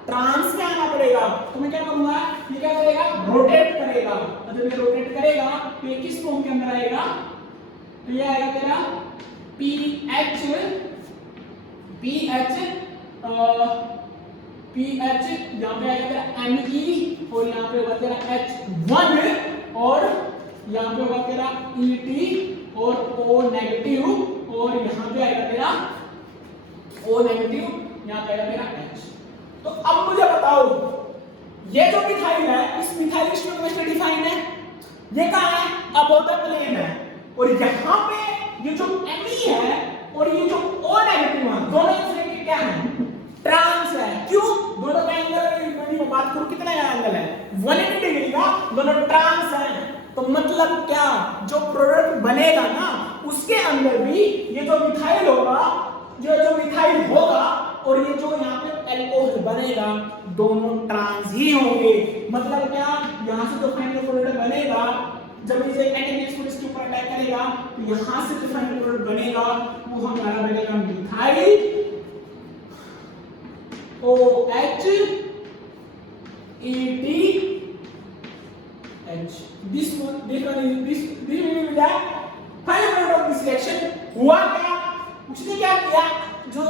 ट्रांस में आना पड़ेगा। तो मैं क्या करूंगा, ये क्या करेगा, रोटेट करेगा, मतलब ये रोटेट करेगा तो ये किस फॉर्म के अंदर आएगा, तो ये आएगा तेरा PH यहाँ पे आएगा तेरा Me, और यहाँ पे होगा तेरा H1, और यहाँ पे होगा तेरा ET और O नेगेटिव, और यहाँ पे आएगा तेरा O नेगेटिव, यहाँ पे आएगा तेरा H। तो अब मुझे बताओ, ये जो मिथाइल है इस मिथाइल स्टोकेमिस्ट्री डिफाइन है, ये कहाँ है, अबव द प्लेन है, और यहाँ पे ये जो Me है और ये जो O नेगेटिव है दोनों इसमें क्या है, ट्रांस है। क्यों, दोनों का एंगल में बात करूं कितना एंगल है, 180 डिग्री का, दोनों ट्रांस है। तो मतलब क्या, जो प्रोडक्ट बनेगा ना उसके अंदर भी ये जो मिथाइल होगा, ये जो मिथाइल होगा और ये जो यहाँ पे एल्कोहल बनेगा दोनों ट्रांस ही होंगे। मतलब क्या, यहाँ से जो फाइनल प्रोडक्ट बनेगा, जब इसे NaBH4 इसके ऊपर अटैक करेगा तो यहाँ से जो फाइनल प्रोडक्ट बनेगा वो हमारा बनेगा methyl OH ETH। This one is this will be the final product of this reaction। हुआ क्या, उसने क्या किया, जो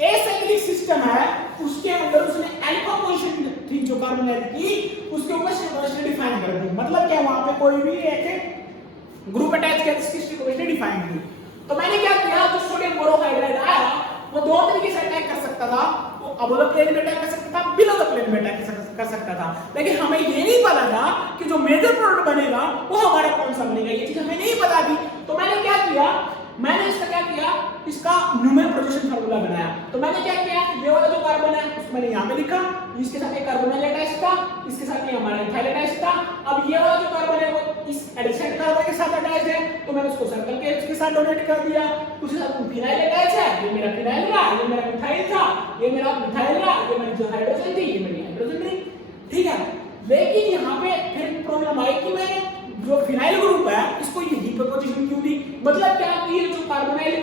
एसाइक्लिक सिस्टम है उसके अंदर उसने अल्फा पोजीशन थी जो कार्बोनाइल की, उसके ऊपर स्टोकेमिस्ट्री डिफाइन कर दी। मतलब क्या, वहां पे कोई भी एक ग्रुप अटैच किया जिसकी स्टोकेमिस्ट्री डिफाइन की। तो मैंने क्या किया, जो सोडियम बोरोहाइड्राइड आया वो दो तरीके से अटैक कर सकता था, वो अबव द प्लेन में अटैक कर सकता था, बिलो द प्लेन में अटैक कर सकता था, लेकिन हमें ये नहीं पता था कि जो मेजर प्रोडक्ट बनेगा वो हमारा कौन सा बनेगा, ये चीज हमें नहीं पता थी। तो मैंने क्या किया, मैंने इसका क्या किया, इसका न्यूमेरिक प्रोजेक्शन फार्मूला बनाया। तो मैंने क्या किया, ये वाला जो कार्बन है उसको मैंने यहाँ पे लिखा, इसके साथ एक कार्बोनाइल अटैच था, इसके साथ ये हमारा इथाइल अटैच था। अब ये वाला जो कार्बन है वो इस एडिशन कार्बन के साथ अटैच है, तो मैंने उसको सर्कल के इसके साथ डोनेट कर दिया। उसके साथ फिनाइल अटैच है, ये मेरा फिनाइल था, ये मेरा मिथाइल था, ये मेरा मिथाइल था, ये मेरी जो हाइड्रोजन थी ये मेरी हाइड्रोजन थी, ठीक है। लेकिन यहाँ पे फिर प्रॉब्लम आई कि मैं जो फिनाइल ग्रुप है इसको यही पे पोजीशन क्यों दी, मतलब क्या, ये जो कार्बोनाइल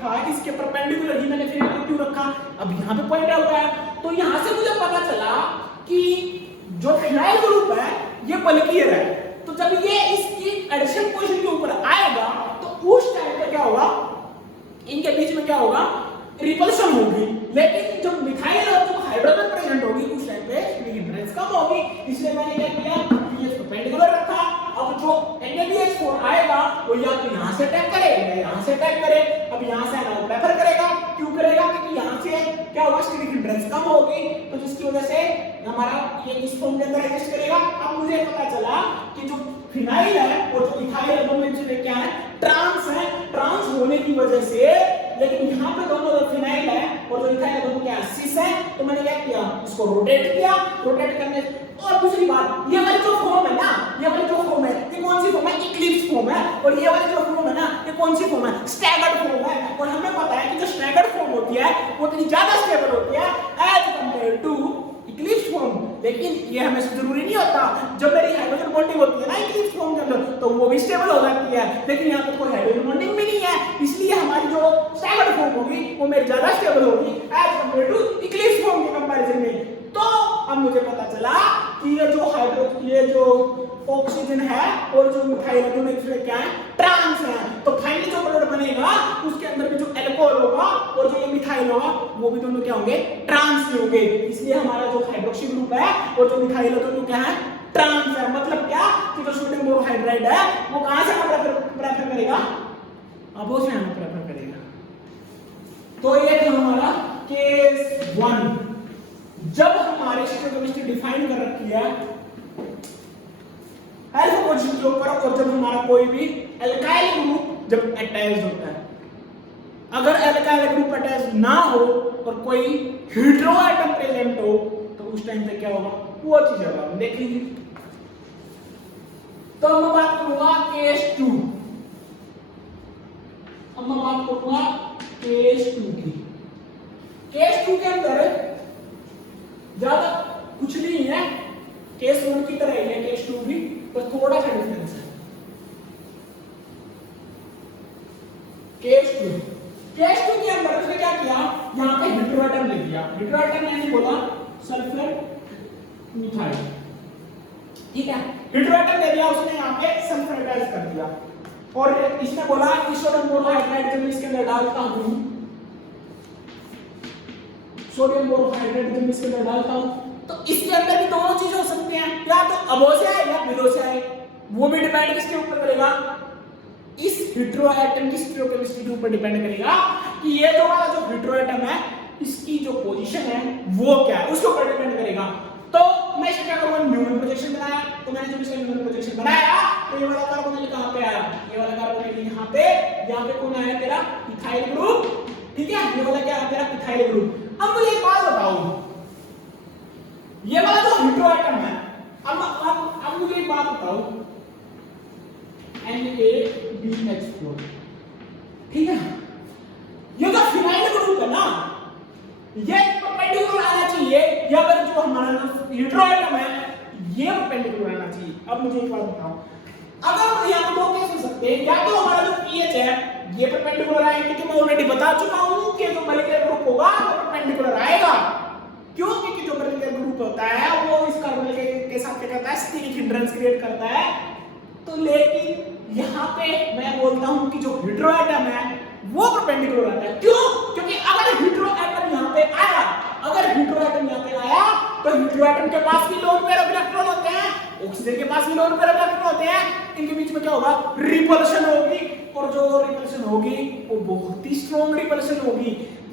था इसके परपेंडिकुलर ही मैंने फिनाइल क्यों रखा। अब यहाँ पे पॉइंट आउट है, तो यहाँ से मुझे पता चला कि जो फिनाइल ग्रुप है ये बल्कियर है, तो जब ये इसकी एडिशन पोजीशन के ऊपर आएगा तो उस टाइम पे क्या होगा, इनके बीच में क्या होगा, रिपल्शन होगी। लेकिन जब मिथाइल और जब हाइड्रोजन प्रेजेंट होगी उस टाइम पे इंटरेस्ट कम होगी, इसलिए मैंने क्या किया, ये परपेंडिकुलर रखा। अब जो NaBH4 आएगा वो या तो यहाँ से अटैक करे या यहाँ से अटैक करे। अब यहाँ से आना वो प्रेफर करेगा, क्यों करेगा, क्योंकि यहाँ से क्या होगा, स्टेरिक हिंड्रेंस कम होगी, तो जिसकी वजह से हमारा ये इस फॉर्म के अंदर एडजस्ट करेगा। अब मुझे पता चला कि जो फिनाइल है और जो इथाइल है दोनों में क्या है, ट्रांस है। ट्रांस होने की वजह से, लेकिन यहाँ पे दोनों जो फिनाइल है और जो इथाइल है दोनों क्या सिस है, तो मैंने क्या किया, इसको रोटेट किया। रोटेट करने और दूसरी बात, ये वाली जो फॉर्म है ना, ये वाली जो फॉर्म है ये कौन सी फॉर्म है, कौन सी फॉर्म है, स्टैगर्ड फॉर्म है। और हमें पता है कि जो स्टैगर्ड फॉर्म होती है वो इतनी ज्यादा स्टेबल होती है as compare to eclipse form. लेकिन ये हमेशा जरूरी नहीं होता, जब मेरी हाइड्रोजन बॉन्डिंग होती है ना इक्लिप्स फॉर्म के अंदर तो वो भी स्टेबल हो जाती है, लेकिन यहाँ पे कोई हाइड्रोजन बॉन्डिंग भी नहीं है, इसलिए हमारी जो स्टैगर्ड फॉर्म होगी वो मेरी ज्यादा स्टेबल होगी as compare to eclipse form के कंपैरिजन में। तो अब मुझे पता चला कि ये जो ऑक्सीजन है और जो मिथाइल है दोनों इसमें क्या है, ट्रांस है। तो फाइनली जो प्रोडक्ट बनेगा उसके अंदर भी जो अल्कोहल होगा और जो ये मिथाइल होगा वो भी दोनों क्या होंगे, ट्रांस होंगे। इसलिए हमारा जो हाइड्रोक्सी ग्रुप है और जो मिथाइल है दोनों क्या है, ट्रांस है। मतलब क्या कि जो सोडियम बोरोहाइड्राइड है वो कहां से प्रेफर करेगा, अब वो से आना प्रेफर करेगा। तो ये था हमारा केस 1। जब हमारे स्टोइकोमेट्री डिफाइन कर रखी है अल्फा पोजीशन के ऊपर और जब हमारा कोई भी एल्काइल ग्रुप जब अटैच्ड होता है, अगर एल्काइल ग्रुप अटैच ना हो और कोई हेटेरो एटम प्रेजेंट हो तो उस टाइम पे क्या होगा वो चीज अब हम देख लीजिए। तो मैं बात करूंगा केस 2, अब मैं बात करूंगा केस 2 की। केस 2 के अंदर ज्यादा कुछ नहीं है, केस 1 की तरह ही है केस 2 भी, पर थोड़ा सा डिफरेंस है। केस 2 के अंदर उसने क्या किया, यहाँ पे हेटेरोएटम लिख दिया। हेटेरोएटम यानी बोला सल्फर मिथाइल, ठीक है, हेटेरोएटम दे दिया उसने, यहाँ पे सल्फर अटैच कर दिया। और इसने बोला कि सोडियम बोरोहाइड्राइड जब इसके अंदर डालता हूं, सोडियम बोरोहाइड्राइड जब इसके अंदर डालता हूं तो इसके अंदर भी दोनों चीजें हो सकती हैं, या तो अबो से आए या बिलो से आए। वो भी डिपेंड किसके ऊपर करेगा, इस हेटेरोएटम की स्टोइकोमेट्री के ऊपर डिपेंड करेगा कि ये जो वाला जो हेटेरोएटम है इसकी जो पोजीशन है वो क्या है, उसके ऊपर डिपेंड करेगा। तो मैं इसका क्या करूंगा, न्यूमन प्रोजेक्शन बनाया। तो मैंने जब इसका न्यूमन प्रोजेक्शन बनाया तो ये वाला कार्बोनिल कहां पे आया, ये वाला कार्बोनिल यहां पे कौन आया तेरा, इथाइल ग्रुप, ठीक है, ये वाला क्या है तेरा इथाइल ग्रुप। अब मुझे एक बात बताओ, ये वाला जो हेटेरोएटम है, अब मुझे एक बात बताओ, NaBH4, ठीक है, ये जो फिनाइल ग्रुप है ना ये परपेंडिकुलर आना चाहिए, या फिर जो हमारा हेटेरोएटम है ये परपेंडिकुलर आना चाहिए। अब मुझे एक बात बताओ, अगर यहाँ दो केस हो सकते हैं, या तो हमारा जो पीएच है ये परपेंडिकुलर आएगा, क्योंकि मैं ऑलरेडी बता चुका हूं कि जो मॉलिक्यूलर ग्रुप होगा वो परपेंडिकुलर आएगा। क्यों, क्योंकि जो मॉलिक्यूलर ग्रुप होता है वो इस कार्बोनिल के साथ क्या करता है, स्टीरिक हिंड्रेंस क्रिएट करता है। तो लेकिन यहाँ पे मैं बोलता हूं कि जो हेटेरोएटम है वो परपेंडिकुलर आता है। क्यों, क्योंकि अगर हेटेरोएटम यहाँ पे आया, तो हेटेरोएटम के पास भी लोन पेयर ऑफ इलेक्ट्रॉन होते हैं, ऑक्सीजन के पास भी लोन पेयर ऑफ इलेक्ट्रॉन होते हैं, इनके बीच में क्या होगा, रिपल्शन होगी, और जो रिपल्शन होगी वो बहुत ही स्ट्रॉन्ग रिपल्शन होगी।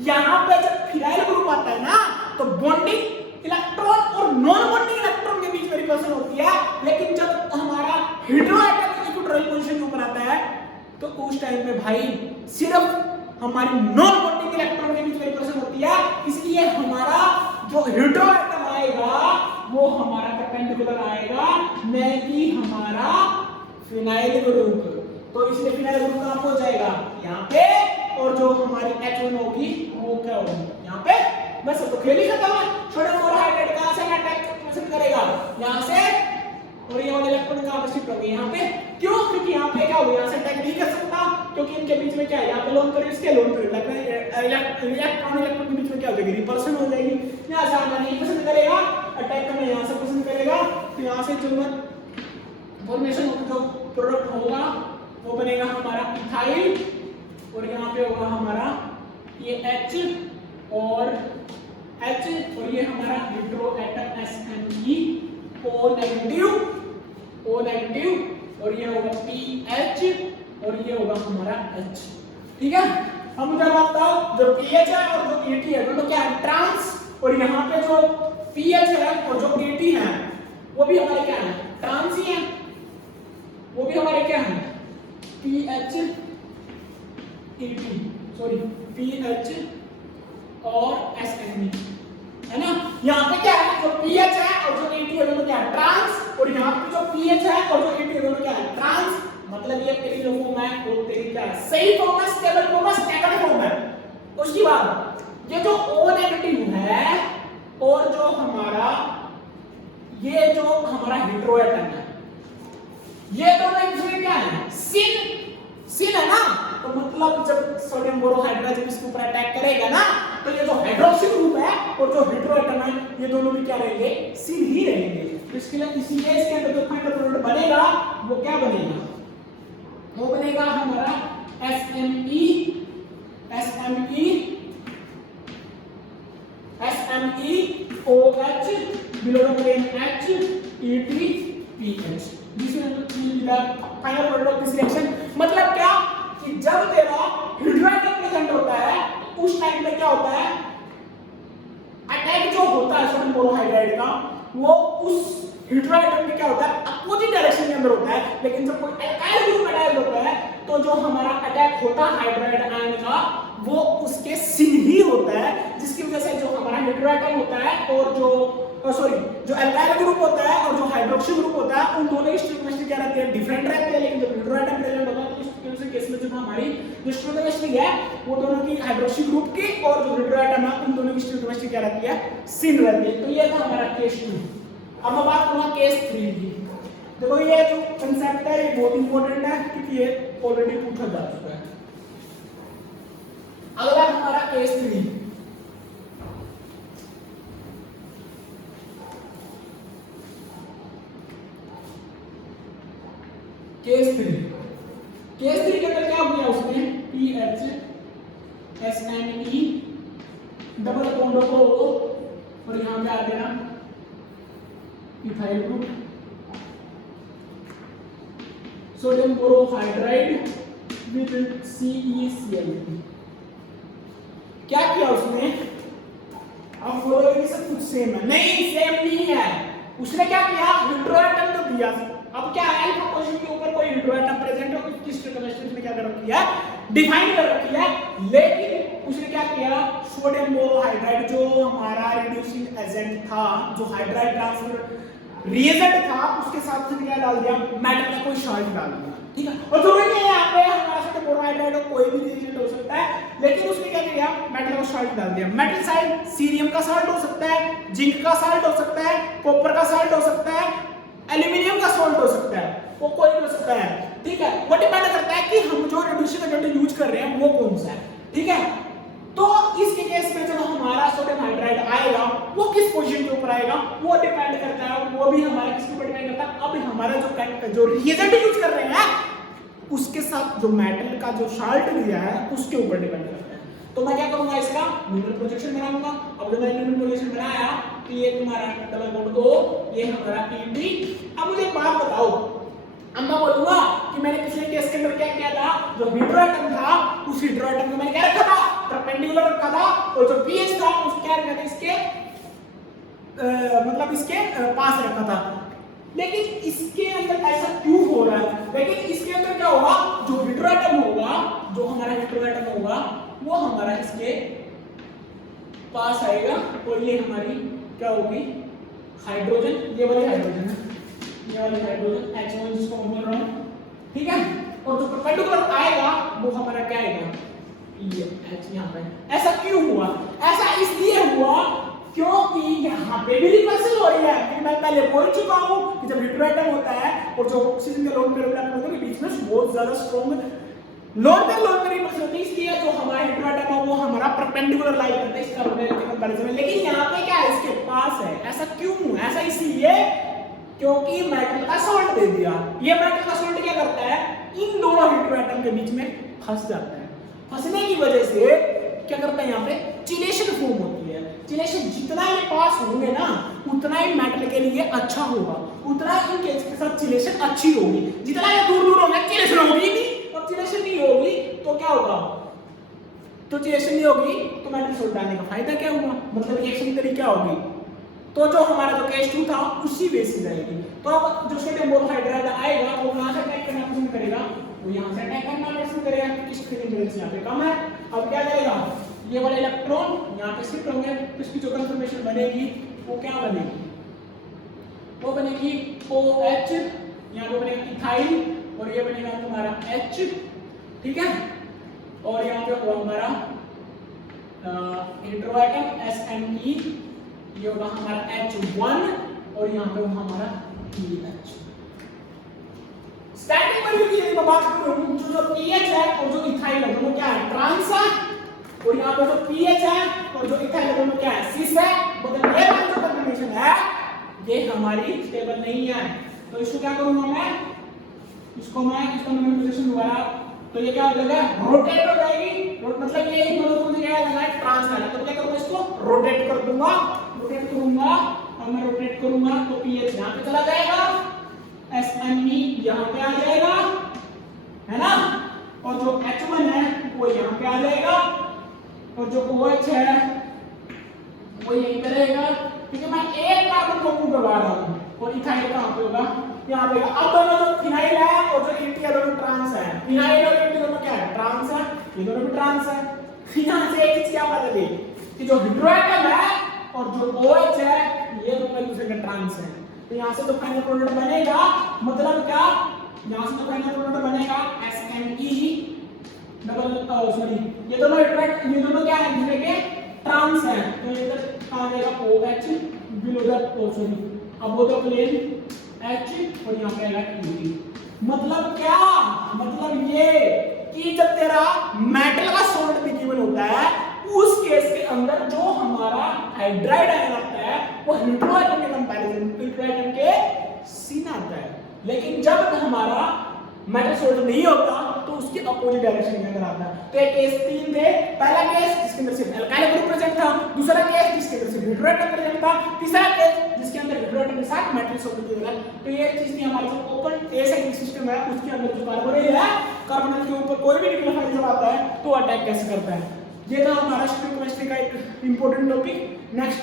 यहाँ पे जब फिनाइल ग्रुप आता है ना तो बॉन्डिंग इलेक्ट्रॉन और नॉन बॉन्डिंग इलेक्ट्रॉन के बीच में रिपल्शन होती है, लेकिन जब हमारा हेटेरोएटम इक्विटोरियल पोजीशन के ऊपर आता है तो उस टाइम में भाई सिर्फ हमारी नॉन बॉन्डिंग इलेक्ट्रॉन के बीच में रिपल्शन होती है। इसलिए हमारा जो हेटेरोएटम आएगा वो हमारा परपेंडिकुलर आएगा, न कि हमारा फिनाइल ग्रुप। तो इसलिए फिनाइल ग्रुप कहां हो जाएगा, यहाँ पे, और जो हमारी H1 होगी वो क्या होगी यहाँ पे। बस तो खेल ही खत्म है। सोडियम बोरोहाइड्राइड कहां से अटैक पसंद करेगा, यहाँ से, और ये वाले इलेक्ट्रॉन कहां पे शिफ्ट होंगे, यहाँ पे। क्यों, क्योंकि यहाँ पे क्या होगा, यहाँ से अटैक नहीं कर सकता, क्योंकि इनके बीच में क्या है, यहाँ पे लोन पेयर, इसके लोन पेयर, इलेक्ट्रॉन के बीच में क्या हो जाएगी, रिपल्शन हो जाएगी। यहाँ से आना नहीं पसंद करेगा, अटैक करना यहाँ से पसंद करेगा। तो यहाँ से जो फॉर्मेशन जो प्रोडक्ट होगा वो बनेगा हमारा इथाइल, और यहाँ पे होगा हमारा ये H और ये हमारा हेटेरोएटम SNE O नेगेटिव, और ये होगा PH, और ये होगा हमारा H, ठीक है। अब मुझे बताओ, जो pH है और जो AT है दोनों क्या है, ट्रांस, और यहाँ पे जो pH है और जो AT है वो भी हमारे क्या है, ट्रांस ही है, वो भी हमारे क्या है, PH और SNE, है ना। यहाँ पे क्या है, जो pH है और जो AT है दोनों क्या है, ट्रांस, और यहाँ पे जो pH है और जो AT है दोनों क्या है, ट्रांस। मतलब ये तेरी जो फॉर्म है वो तेरी क्या है, सही फॉर्म है, स्टेबल फॉर्म है, स्टैगर्ड फॉर्म है। उसके बाद ये जो O नेगेटिव है और जो हमारा ये जो हमारा हेटेरोएटम है, ये दोनों एक दूसरे क्या है, सिन है ना। तो मतलब जब सोडियम बोरोहाइड्राइड जब इसके ऊपर अटैक करेगा ना, तो ये जो हाइड्रोक्सी ग्रुप है और जो हेटेरोएटम है, ये दोनों भी क्या रहेंगे, सिन ही रहेंगे। तो इसके लिए इसी केस के अंदर जो फाइनल प्रोडक्ट बनेगा वो क्या बनेगा, वो बनेगा हमारा SME OH below the plane H ETPH। This will be the final product of this reaction। मतलब क्या कि जब तेरा हाइड्रोजन प्रेजेंट होता है तो उस टाइम पे क्या होता है, अटैक जो होता है सोडियम बोरोहाइड्राइड का वो उस हाइड्रोजन में क्या होता है, अपोजिट डायरेक्शन के अंदर होता है। लेकिन जब कोई अल्काइल ग्रुप अटैक होता है तो जो हमारा अटैक होता है हाइड्रोजन आयन का वो उसके सिन ही होता है, जिसकी वजह से जो हमारा हाइड्रोजन होता है और जो जो अल्काइल ग्रुप होता है और जो हाइड्रोक्सी ग्रुप होता है उन दोनों की स्टोइकोमेट्री क्या रहती है, डिफरेंट रहती है। लेकिन जब हाइड्रोजन प्रेजेंट होता है तो इस केस में जो हमारी जो स्टोइकोमेट्री है वो दोनों की हाइड्रोक्सी ग्रुप की और जो हाइड्रोजन है उन दोनों की स्टोइकोमेट्री क्या रहती है, सिन रहती है। तो ये था हमारा केस 2। अब मैं बात करूंगा केस 3 की। देखो ये जो कांसेप्ट है ये बहुत इंपॉर्टेंट है क्योंकि ये ऑलरेडी पूछा जा चुका है। अगला हमारा केस 3। केस 3 के अंदर क्या किया उसने, PH SNE double bond O और यहां पे आ गया ethyl group, sodium borohydride with CeCl। क्या किया उसने, अब बोलोगे सब कुछ सेम है, नहीं सेम नहीं है। उसने क्या किया, हाइड्रोएटम तो दिया, अब क्या है अल्फा पोजीशन के ऊपर कोई हाइड्रोएटम प्रेजेंट हो तो किस स्टोइकोमेट्री में क्या कर रखी है, डिफाइन कर रखी है। लेकिन उसने क्या किया, सोडियम बोरोहाइड्राइड जो हमारा रिड्यूसिंग एजेंट था, जो हाइड्राइड ट्रांसफर रिएजेंट था, उसके साथ उसने क्या डाल दिया, मेटल का कोई सॉल्ट डाल दिया। ठीक है, और जरूरी नहीं है यहाँ पे हमारा सोडियम बोरोहाइड्राइड कोई भी रिएजेंट हो सकता है, लेकिन उसने क्या किया, मेटल का सॉल्ट डाल दिया। मेटल साइड सीरियम का सॉल्ट हो सकता है, जिंक का सॉल्ट हो सकता है, कॉपर का सॉल्ट हो सकता है, एल्यूमिनियम का सॉल्ट हो सकता है, वो कोई भी हो सकता है। ठीक है, वो डिपेंड करता है कि हम जो रिड्यूसिंग एजेंट यूज कर रहे हैं वो कौन सा है। ठीक है, तो इसके केस में जब हमारा सोडियम हाइड्राइड आएगा वो किस पोजीशन के ऊपर आएगा वो डिपेंड करता है, वो भी हमारा किसके ऊपर डिपेंड करता है, अब हमारा जो रिएजेंट यूज कर रहे हैं उसके साथ जो मेटल का जो सॉल्ट दिया है उसके ऊपर डिपेंड करता है। तो मैं क्या करूंगा, इसका न्यूमेरिकल प्रोजेक्शन बनाऊंगा। अब जब मैंने न्यूमेरिकल प्रोजेक्शन बनाया तो ये तुम्हारा डबल बॉन्ड O, ये हमारा PB। अब मुझे एक बात बताओ, अब मैं बोलूंगा कि मैंने पिछले केस के अंदर क्या किया था, जो हाइड्रोएटम था उस हाइड्रोएटम को मैंने क्या रखा था, परपेंडिकुलर रखा था, और जो पीएच था उसको क्या रखा था, इसके मतलब इसके पास रखा था। लेकिन इसके अंदर ऐसा क्यों हो रहा है, लेकिन इसके अंदर क्या होगा, जो हाइड्रोएटम होगा, जो हमारा हाइड्रोएटम होगा वो हमारा इसके पास आएगा और ये हमारी क्या होगी, हाइड्रोजन, ये वाली हाइड्रोजन है, ये वाली हाइड्रोजन H1 जिसको मैं बोल रहा हूं। ठीक है, और जो परपेंडिकुलर आएगा वो हमारा क्या आएगा, ये H यहां पे। ऐसा क्यों हुआ, ऐसा इसलिए हुआ क्योंकि यहाँ पे भी रिपल्सन हो रही है। कि मैं पहले बोल चुका हूँ कि जब हाइड्रोएटम होता है और जो ऑक्सीजन के लोन पेयर होता है बीच में बहुत ज्यादा स्ट्रॉन्ग लोन पे रिपल्सन होती है, इसलिए जो हमारा हाइड्रोएटम है वो हमारा परपेंडिकुलर लाई करता है इसका कंपैरिजन में। लेकिन यहाँ पे क्या है, इसके पास है। ऐसा क्यों, ऐसा इसलिए क्योंकि मेटल का सॉल्ट दे दिया। ये मेटल का सॉल्ट क्या करता है, इन दोनों हाइड्रोएटम के बीच में फंस जाता है। फंसने की वजह से क्या करता है, यहाँ पे चिलेशन फॉर्म होती है। चिलेशन जितना ये पास होंगे ना उतना ही मेटल के लिए अच्छा होगा, उतना इन केस के साथ चिलेशन अच्छी होगी। जितना ये दूर दूर होगा चिलेशन होगी नहीं, और चिलेशन नहीं होगी तो क्या होगा, तो चिलेशन नहीं होगी तो मेटल सॉल्ट डालने का फायदा क्या हुआ, मतलब रिएक्शन की तरीका होगी। तो जो हमारा जो केस 2 था उसी बेसिस रहेगी। तो अब जो सोडियम बोरोहाइड्राइड आएगा वो कहां से अटैक करना पसंद करेगा, वो यहां से अटैक करना पसंद करेगा, किस फिलिंग बैलेंस यहां पे कम है। अब क्या करेगा, ये वाले इलेक्ट्रॉन यहां पे शिफ्ट होंगे तो इसकी जो कंफर्मेशन बनेगी वो क्या बनेगी, वो बनेगी OH, यहां पे बनेगा इथाइल और ये बनेगा तुम्हारा H। ठीक है, और यहाँ पे होगा हमारा हेटेरोएटम SNE, ये होगा हमारा H1 और यहाँ पे होगा हमारा PH। स्टैटिक वैल्यू की यदि मैं बात करूं तो जो pH है और जो इथाइल है दोनों क्या है, ट्रांस है, और यहाँ पे जो pH है और जो इथाइल है दोनों क्या है, सिस है। मतलब ये वाला जो कॉम्बिनेशन है ये हमारी स्टेबल नहीं है। तो इसको क्या करूंगा मैं, इसको नॉर्मलाइजेशन दोबारा, तो ये क्या हो जाएगा, रोटेट हो जाएगी। मतलब ये इन दोनों को क्या है, ट्रांस है। तो क्या करूंगा, इसको रोटेट कर दूंगा, रोटेट करूंगा, और मैं रोटेट करूंगा तो pH यहाँ पे चला जाएगा, SNE यहाँ पे आ जाएगा, है ना, और जो H1 है वो यहाँ पे आ जाएगा, और जो OH है वो यहीं पे रहेगा, क्योंकि मैं एक कार्बन को मूव करवा रहा हूँ। और इथाइल कहाँ पे होगा, यहाँ पे। अब दोनों जो फिनाइल है और जो एंटी है दोनों ट्रांस है। फिनाइल और एंटी दोनों क्या है, ट्रांस है, ये दोनों भी ट्रांस है। यहाँ से एक चीज क्या पता चली कि जो हेटेरोएटम है और जो OH है ये दोनों एक दूसरे के ट्रांस है। तो यहाँ से जो फाइनल प्रोडक्ट बनेगा, मतलब क्या, यहाँ से जो फाइनल प्रोडक्ट बनेगा SNE डबल सॉरी, ये दोनों हेटेरोएटम, ये दोनों क्या है, एक दूसरे के ट्रांस है। तो ये आ जाएगा OH below the sorry above the plane H और यहाँ पे आएगा E। मतलब क्या, मतलब ये कि जब तेरा मेटल का सॉल्ट भी गिवन होता है उस केस के अंदर जो हमारा हाइड्राइड आयन आता है वो हेटेरोएटम के कंपैरिजन हेटेरोएटम के सीन आता है। लेकिन जब हमारा मेटल सॉल्ट नहीं होता तो उसके अपोजिट डायरेक्शन के अंदर आता है। तो एक केस 3 थे, पहला केस जिसके अंदर सिर्फ एल्काइल ग्रुप प्रेजेंट था, दूसरा केस जिसके अंदर सिर्फ हेटेरोएटम प्रेजेंट था, तीसरा केस जिसके अंदर हेटेरोएटम के साथ मेटल सॉल्ट भी है। तो ये चीज नहीं, हमारा जो ओपन एसाइक्लिक सिस्टम है उसके अंदर जो कार्बोनिल है, कार्बोनिल के ऊपर कोई भी न्यूक्लियोफाइल जब आता है तो अटैक कैसे करता है। ये था हमारा स्टोइकोमेट्री का एक इंपॉर्टेंट टॉपिक। नेक्स्ट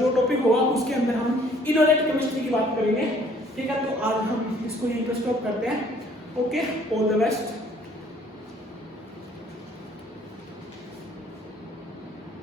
जो टॉपिक होगा उसके अंदर हम इनऑर्गेनिक केमिस्ट्री की बात करेंगे, ठीक है। तो आज हम इसको यहीं पर स्टॉप करते हैं। Okay, all the best.